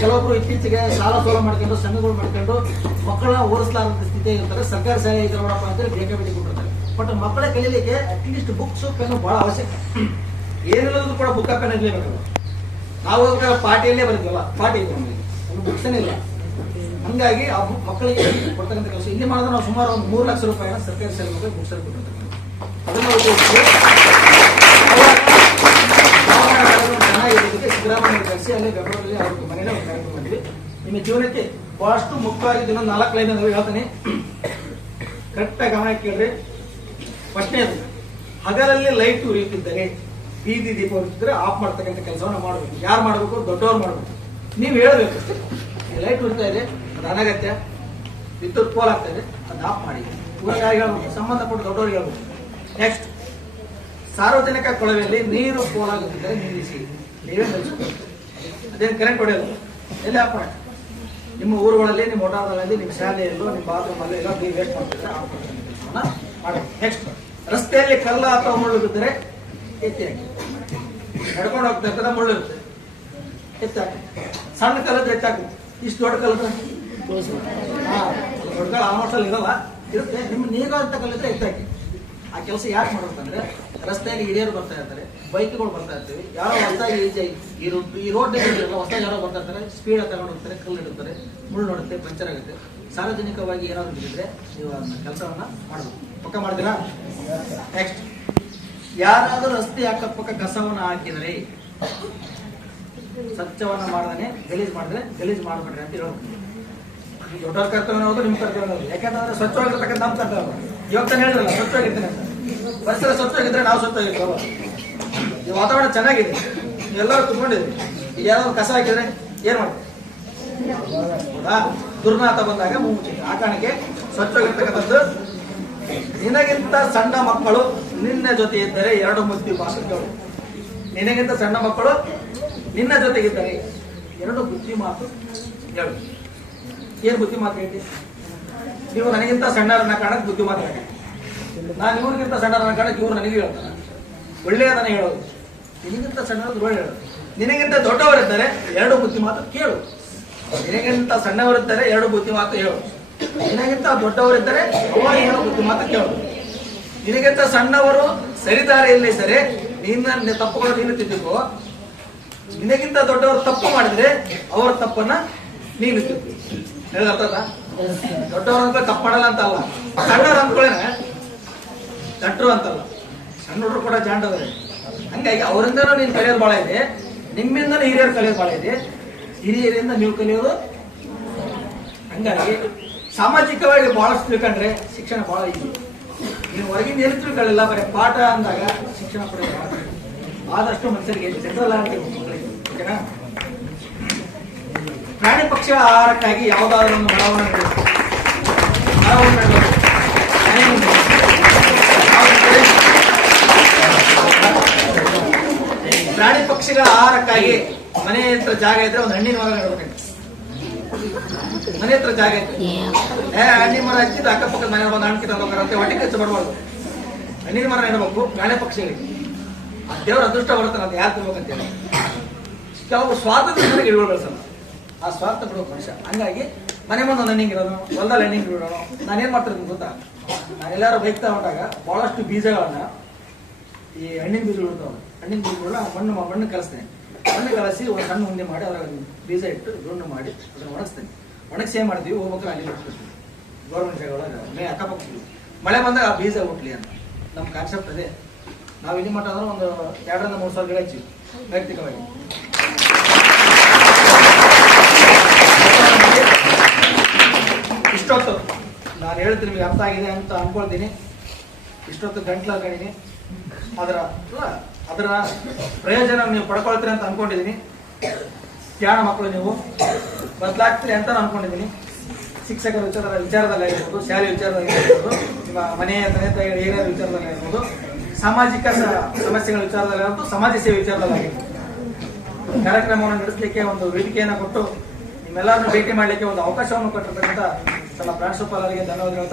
ಕೆಲವೊಬ್ರು ಇತ್ತೀಚೆಗೆ ಸಾಲ ಸೋಲ ಮಾಡ್ಕೊಂಡು, ಸಂಘಗಳು ಮಾಡ್ಕೊಂಡು ಮಕ್ಕಳ ಓದಿಸಲಾರದ ಸ್ಥಿತಿ ಇರ್ತಾರೆ. ಸರ್ಕಾರಿ ಶಾಲೆ ಇದ್ರೆ ನೋಡಪ್ಪ ಅಂತೇಳಿ ಬೇಕಾಬಿಟ್ಟು ಕೊಟ್ಟಿರ್ತಾರೆ. ಬಟ್ ಮಕ್ಕಳ ಕಲೀಲಿಕ್ಕೆ ಅಟ್ಲೀಸ್ಟ್ ಬುಕ್ಸ್, ಪೆನ್ನು ಬಹಳ ಅವಶ್ಯಕ. ಏನಿಲ್ಲದ್ರು ಕೂಡ ಬುಕ್ಕ, ಪೆನ್ ಇರ್ಲೇಬೇಕಲ್ಲ. ನಾವು ಪಾರ್ಟಿಯಲ್ಲೇ ಬರೀತೀವಲ್ಲ, ಪಾರ್ಟಿ ಇದೆ ನಮಗೆ, ಒಂದು ಬುಕ್ಸೇ ಇಲ್ಲ. ಹಂಗಾಗಿ ಆ ಮಕ್ಕಳಿಗೆ ಕೊಡ್ತಕ್ಕಂಥ ಕೆಲಸ ಇಲ್ಲಿ ಮಾಡಿದ್ರೆ ನಾವು ಸುಮಾರು ಒಂದು 3 ಲಕ್ಷ ರೂಪಾಯಿನ ಸರ್ಕಾರಿ ಶಾಲೆ ಮಕ್ಕಳಿಗೆ ಬುಕ್ಸಲ್ಲಿ ಕೊಟ್ಟಿರ್ತಕ್ಕಂಥ ಅದನ್ನು ಉಪಯೋಗಿಸಿ ಚೆನ್ನಾಗಿರೋದಕ್ಕೆ ಸಿದ್ದರಾಮಯ್ಯ ಕಳಿಸಿ ಅಲ್ಲಿ ಬೆಂಗಳೂರಲ್ಲಿ ಅವ್ರಿಗೆ ಮನೆಯಲ್ಲೇ ಒಂದು ಕಾರ್ಯಕ್ರಮ ಮಾಡಿದ್ವಿ. ನಿಮ್ಮ ಜೀವನಕ್ಕೆ ಬಹಳಷ್ಟು ಮುಖ್ಯವಾಗಿ ದಿನ 4 ಲೈನ್ ನಾವು ಹೇಳ್ತಾನೆ, ಕರೆಕ್ಟಾಗಿ ಗಮನ ಕೇಳ್ರಿ. ಫಸ್ಟ್ನೇದು, ಹಗಲಲ್ಲಿ ಲೈಟ್ ಉರಿಯುತ್ತಿದ್ದರೆ, ಬೀದಿ ದೀಪ ಉರಿಯುತ್ತಿದ್ದರೆ ಆಫ್ ಮಾಡ್ತಕ್ಕಂಥ ಕೆಲಸವನ್ನು ಮಾಡಬೇಕು. ಯಾರು ಮಾಡಬೇಕು? ದೊಡ್ಡವ್ರು ಮಾಡಬೇಕು. ನೀವು ಹೇಳಬೇಕು ಅಷ್ಟೇ, ಲೈಟ್ ಉರಿತಾ ಇದೆ, ಅದು ಅನಗತ್ಯ, ವಿದ್ಯುತ್ ಪೋಲ್ ಆಗ್ತಾ ಇದೆ, ಅದು ಆಫ್ ಮಾಡಿ. ಊರಿಗೆ ಹೇಳ್ಬೇಕು, ಸಂಬಂಧಪಟ್ಟ ದೊಡ್ಡವ್ರಿಗೆ ಹೇಳ್ಬೇಕು. ನೆಕ್ಸ್ಟ್, ಸಾರ್ವಜನಿಕ ಕೊಳವೆಯಲ್ಲಿ ನೀರು ಪೋಲಾಗುತ್ತಿದ್ದರೆ ನಿಲ್ಲಿಸಿ, ನೀವೇ ನಿಲ್ಲಿಸಬೇಕು. ಅದೇನು ಕರೆಂಟ್ ಹೊಡೆಯೋದು, ಎಲ್ಲಿ ಆಫ್ ಮಾಡಿ. ನಿಮ್ಮ ಊರುಗಳಲ್ಲಿ, ನಿಮ್ಮ ಓಟಾರದಲ್ಲಿ, ನಿಮ್ಮ ಶಾಲೆಯಲ್ಲೂ, ನಿಮ್ಮ ಬಾತ್ರೂಮ್ ಅಲ್ಲಿ ಎಲ್ಲ ನೀವು ವೇಸ್ಟ್ ಮಾಡ್ತಿದ್ರೆ ಆಫ್ ಮಾಡ್ತಕ್ಕಂಥ ಕೆಲಸವನ್ನ ಮಾಡಿ. ನೆಕ್ಸ್ಟ್, ರಸ್ತೆಯಲ್ಲಿ ಕಲ್ಲ ಅಥವಾ ಮುಳ್ಳು ಬಿದ್ದರೆ ಎತ್ತಿ ಹಾಕಿ. ನಡ್ಕೊಂಡು ಹೋಗ್ತಕ್ಕಂಥ ಮುಳ್ಳು ಇರುತ್ತೆ, ಎತ್ತಿ ಹಾಕಿ. ಸಣ್ಣ ಕಲ್ಲದ್ರೆ ಎತ್ತಿ ಹಾಕಿ. ಇಷ್ಟು ದೊಡ್ಡ ಕಲ್ಲದ್ರೆ ದೊಡ್ಡ ಕಲ್ಲ ಆಲ್ಮೋಸ್ಟ್ ಅಲ್ಲಿ ಇರಲ್ಲ, ಇರುತ್ತೆ. ನಿಮ್ಮ ನೀರು ಅಂತ ಕಲ್ಲಿದ್ರೆ ಎತ್ತಿ ಹಾಕಿ. ಆ ಕೆಲಸ ಯಾಕೆ ಮಾಡ್ಬೇಕಂದ್ರೆ, ರಸ್ತೆಯಲ್ಲಿ ಹಿರಿಯರು ಬರ್ತಾ ಇರ್ತಾರೆ, ಬೈಕ್ಗಳು ಬರ್ತಾ ಇರ್ತೀವಿ, ಯಾರೋ ಹೊಸದಾಗಿ ಈ ರೋಡ್ ಹೊಸದಾಗಿ ಯಾರೋ ಬರ್ತಾ ಇರ್ತಾರೆ, ಸ್ಪೀಡ್ ತಗೊಂಡು ಹೋಗ್ತಾರೆ, ಕಲ್ಲು ಇಡುತ್ತಾರೆ, ಮುಳ್ಳು ನೋಡುತ್ತೆ, ಪಂಚರ್ ಆಗುತ್ತೆ. ಸಾರ್ವಜನಿಕವಾಗಿ ಏನಾದ್ರು ಬಿದ್ದಿದ್ರೆ ನೀವು ಅದನ್ನ ಕೆಲಸವನ್ನ ಮಾಡಬೇಕು. ಪಕ್ಕ ಮಾಡ್ತೀರಾ? ನೆಕ್ಸ್ಟ್, ಯಾರಾದರೂ ರಸ್ತೆ ಅಕ್ಕಪಕ್ಕ ಕಸವನ್ನು ಹಾಕಿದರೆ, ಸ್ವಚ್ಛವನ್ನ ಮಾಡದೇ ಗಲೀಜ್ ಮಾಡಿದ್ರೆ ಗಲೀಜ್ ಮಾಡ್ಬಿಡ್ರಿ ಅಂತ ಹೇಳೋದು. ದೊಡ್ಡವ್ರ ಕರ್ತವ್ಯ ಹೌದು, ನಿಮ್ಮ ಕರ್ತವ್ಯ ಹೌದು. ಯಾಕಂದ್ರೆ ಸ್ವಚ್ಛವಾಗಿರ್ತಕ್ಕಂಥ ನಮ್ಮ ಕರ್ತವ್ಯ. ಇವಾಗ ತಾನು ಹೇಳಿದ್ರಲ್ಲ ಸ್ವಚ್ಛವಾಗಿರ್ತೇನೆ ಅಂತ. ಪರಿಸರ ಸ್ವಚ್ಛವಾಗಿದ್ರೆ ನಾವು ಸ್ವಚ್ಛವಾಗಿರ್ತೇವೆ. ಈ ವಾತಾವರಣ ಚೆನ್ನಾಗಿದೆ, ಎಲ್ಲರೂ ಕುತ್ಕೊಂಡಿದ್ವಿ. ಈಗ ಯಾವ್ದಾದ್ರು ಕಸ ಹಾಕಿದ್ರೆ ಏನ್ ಮಾಡ್ತೀವಿ? ಹೌದಾ? ದುರ್ನಾತ ಬಂದಾಗ ಮುಚ್ಚಿದೆ. ಆ ಕಾರಣಕ್ಕೆ ಸ್ವಚ್ಛವಾಗಿರ್ತಕ್ಕಂಥದ್ದು. ನಿನಗಿಂತ ಸಣ್ಣ ಮಕ್ಕಳು ನಿನ್ನ ಜೊತೆ ಇದ್ದರೆ 2 ಬುದ್ಧಿ ಮಾತು ಕೇಳು. ನಿನಗಿಂತ ಸಣ್ಣ ಮಕ್ಕಳು ನಿನ್ನ ಜೊತೆಗಿದ್ದರೆ 2 ಬುದ್ಧಿ ಮಾತು ಹೇಳು. ಏನ್ ಬುದ್ಧಿ ಮಾತು ಹೇಳ್ತಿ? ನೀವು ನನಗಿಂತ ಸಣ್ಣರನ್ನ ಕಾಣಕ್ ಬುದ್ಧಿ ಮಾತು ಹೇಳಿ. ನಾನು ಇವ್ರಿಗಿಂತ ಸಣ್ಣರನ್ನ ಕಾಣಕ್ ಇವ್ರು ನನಗೆ ಹೇಳ್ತಾನೆ, ಒಳ್ಳೆಯದನ್ನ ಹೇಳೋದು. ನಿನಗಿಂತ ಸಣ್ಣವ್ರು ಒಳ್ಳೆ ಹೇಳೋದು. ನಿನಗಿಂತ ದೊಡ್ಡವರಿದ್ದರೆ 2 ಬುದ್ಧಿ ಮಾತು ಕೇಳು. ನಿನಗಿಂತ ಸಣ್ಣವರಿದ್ದರೆ 2 ಬುದ್ಧಿ ಮಾತು ಹೇಳು. ನಿನಗಿಂತ ದೊಡ್ಡವರಿದ್ದರೆ ಅವರಿಗೆ 2 ಬುದ್ಧಿ ಮಾತು ಕೇಳು. ನಿನಗಿಂತ ಸಣ್ಣವರು ಸರಿದಾರಿಯಲ್ಲಿ ಸರಿ ನಿನ್ನ ತಪ್ಪುಗಳು ನೀನು ತಿದ್ದುಕೋ. ನಿನಗಿಂತ ದೊಡ್ಡವರು ತಪ್ಪು ಮಾಡಿದ್ರೆ ಅವರ ತಪ್ಪನ್ನ ನೀನು ತಿದ್ದು. ಹೇಳರ್ತದ? ದೊಡ್ಡವರು ಅಂತ ತಪ್ಪು ಮಾಡಲ್ಲ ಅಂತ ಅಲ್ಲ, ಸಣ್ಣವ್ರು ಅಂದ್ಕೊಳ್ಳೇನೆ ದಟ್ಟರು ಅಂತಲ್ಲ. ಸಣ್ಣ ಹುಡುಗರು ಕೂಡ ಜಾಂಡವ್ರೆ. ಹಂಗಾಗಿ ಅವರಿಂದನೂ ನೀನು ಕಲಿಯೋದು ಬಹಳ ಇದೆ, ನಿಮ್ಮಿಂದನೂ ಹಿರಿಯರು ಕಲಿಯೋದು ಬಹಳ ಇದೆ, ಹಿರಿಯರಿಂದ ನೀವು ಕಲಿಯೋದು. ಹಂಗಾಗಿ ಸಾಮಾಜಿಕವಾಗಿ ಬಹಳಷ್ಟು ತಿಳ್ಕೊಂಡ್ರೆ ಶಿಕ್ಷಣ ಬಹಳ ಈಸಿ. ನೀವು ಹೊರಗಿಂದ ಏನು ತಿಳ್ಕೊಳ್ಳಿಲ್ಲ, ಬರೀ ಪಾಠ ಅಂದಾಗ ಶಿಕ್ಷಣ ಪಡೆಯೋದು ಆದಷ್ಟು ಮನುಷ್ಯರಿಗೆ ಜನರಲ್ ಆಗಿ ಮಕ್ಕಳಿಗೆ. ಓಕೆನಾ? ಪ್ರಾಣಿ ಪಕ್ಷಿಗಳ ಆಹಾರಕ್ಕಾಗಿ ಯಾವುದಾದ್ರೂ ಒಂದು ಮರವನ್ನು ನಡೆಸಬೇಕು. ಪ್ರಾಣಿ ಪಕ್ಷಿಗಳ ಆಹಾರಕ್ಕಾಗಿ ಮನೆ ಹತ್ರ ಜಾಗ ಇದ್ರೆ ಒಂದು ಹಣ್ಣಿನ ಮರ ನೆಡಬೇಕು. ಮನೆ ಹತ್ರ ಜಾಗ ಇತ್ತು, ಹಣ್ಣಿನ ಮರ ಹಚ್ಚಿದ್ದು ಅಕ್ಕಪಕ್ಕದ ಮನೆ ಬಂದು ಹಣ್ಣು ಕಿತ್ತ ಹೋಗ್ತಾರಂತೆ, ಹೊಟ್ಟೆ ಖರ್ಚು ಮಾಡಬಾರ್ದು. ಹಣ್ಣಿನ ಮರ ನೆಡಬೇಕು ಪ್ರಾಣಿ ಪಕ್ಷಿಗಳಿಗೆ. ದೇವರ ಅದೃಷ್ಟ ಬರುತ್ತೆ ಅಂತ ಯಾರು ತಿಳ್ಬೇಕಂತೇಳಿ. ಕೆಲವು ಸ್ವಾರ್ಥದಿಂದ ಗಿಡಗಳು ಬೆಳೆಸಲ್ಲ, ಆ ಸ್ವಾರ್ಥ ಬಿಡೋ ಮನುಷ್ಯ. ಹಂಗಾಗಿ ಮನೆ ಮುಂದೆ ಒಂದು ಹಣ್ಣಿಂಗ್ ಇರೋದು, ಹೊಲದಲ್ಲಿ ಹಣ್ಣಿಂಗ್ ಬಿಡೋಣ. ನಾನೇನ್ ಮಾಡ್ತಿರ್ತೀನಿ ಗೊತ್ತಾ? ನಾನೆಲ್ಲಾರು ಬೈಕ್ತಾ ಹೊಂಟಾಗ ಬಹಳಷ್ಟು ಬೀಜಗಳನ್ನ, ಈ ಹಣ್ಣಿನ ಬೀಜಗಳು ಇರ್ತಾವ, ಹಣ್ಣಿನ ಬೀಜಗಳನ್ನ ಮಣ್ಣು ಕಲಿಸ್ತೇನೆ. ಮಣ್ಣು ಕಲಸಿ ಒಂದು ಸಣ್ಣ ಉಂಡೆ ಮಾಡಿ ಅದ್ರ ಬೀಜ ಇಟ್ಟು ದುಂಡು ಮಾಡಿ ಅದನ್ನ ಒಣಗಿಸ್ತೇನೆ. ಒಣಗಿಸಿ ಏನ್ ಮಾಡ್ತೀವಿ? ಹೋಗ್ಬೇಕಾದ್ರೆ ಅಲ್ಲಿ ಬಿಟ್ಬಿಡ್ತೀವಿ ಗೌರ್ಮೆಂಟ್ ಜಾಗಗಳಾಗ ಅಕ್ಕಪಕ್ಕ. ಮಳೆ ಬಂದಾಗ ಆ ಬೀಜ ಹುಟ್ಲಿ ಅಂತ ನಮ್ಮ ಕಾನ್ಸೆಪ್ಟ್ ಅದೇ. ನಾವು ಇಲ್ಲಿ ಮಟ್ಟ ಅಂದ್ರೆ ಒಂದು 2 ರಿಂದ 3 ಸಾವಿರ ಗಿಡ ಹಚ್ಚಿವಿ ವೈಯಕ್ತಿಕವಾಗಿ. ಇಷ್ಟೊತ್ತು ನಾನು ಹೇಳ್ತೀನಿ, ನಿಮಗೆ ಅರ್ಥ ಆಗಿದೆ ಅಂತ ಅನ್ಕೊಳ್ತೀನಿ. ಇಷ್ಟೊತ್ತು ಗಂಟ್ಲಾಗಣೀನಿ, ಅದರ ಪ್ರಯೋಜನ ನೀವು ಪಡ್ಕೊಳ್ತೀರಿ ಅಂತ ಅನ್ಕೊಂಡಿದ್ದೀನಿ. ಜಾಣ ಮಕ್ಕಳು ನೀವು ಬದಲಾಗ್ತೀರಿ ಅಂತ ಅನ್ಕೊಂಡಿದ್ದೀನಿ. ಶಿಕ್ಷಕರ ವಿಚಾರದಲ್ಲಿ ಆಗಿರ್ಬೋದು, ಶಾಲೆ ವಿಚಾರದಲ್ಲಿ ಆಗಿರ್ಬೋದು, ನಿಮ್ಮ ಮನೆಯ ತಂದೆ ತಾಯಿಗಳ ಹಿರಿಯರ ವಿಚಾರದಲ್ಲಿ ಆಗಿರ್ಬೋದು, ಸಾಮಾಜಿಕ ಸಮಸ್ಯೆಗಳ ವಿಚಾರದಲ್ಲಿ ಆಗಿರ್ಬೋದು, ಸಮಾಜ ಸೇವೆ ವಿಚಾರದಲ್ಲಿ ಆಗಿರ್ಬೋದು. ಕಾರ್ಯಕ್ರಮವನ್ನು ನಡೆಸಲಿಕ್ಕೆ ಒಂದು ವೇದಿಕೆಯನ್ನು ಕೊಟ್ಟು ನಿಮ್ಮೆಲ್ಲರನ್ನು ಭೇಟಿ ಮಾಡಲಿಕ್ಕೆ ಒಂದು ಅವಕಾಶವನ್ನು ಕೊಟ್ಟಿರ್ತಕ್ಕಂಥ ನಮ್ಮ ಪ್ರಾಂಶುಪಾಲರಿಗೆ ಧನ್ಯವಾದಗಳು.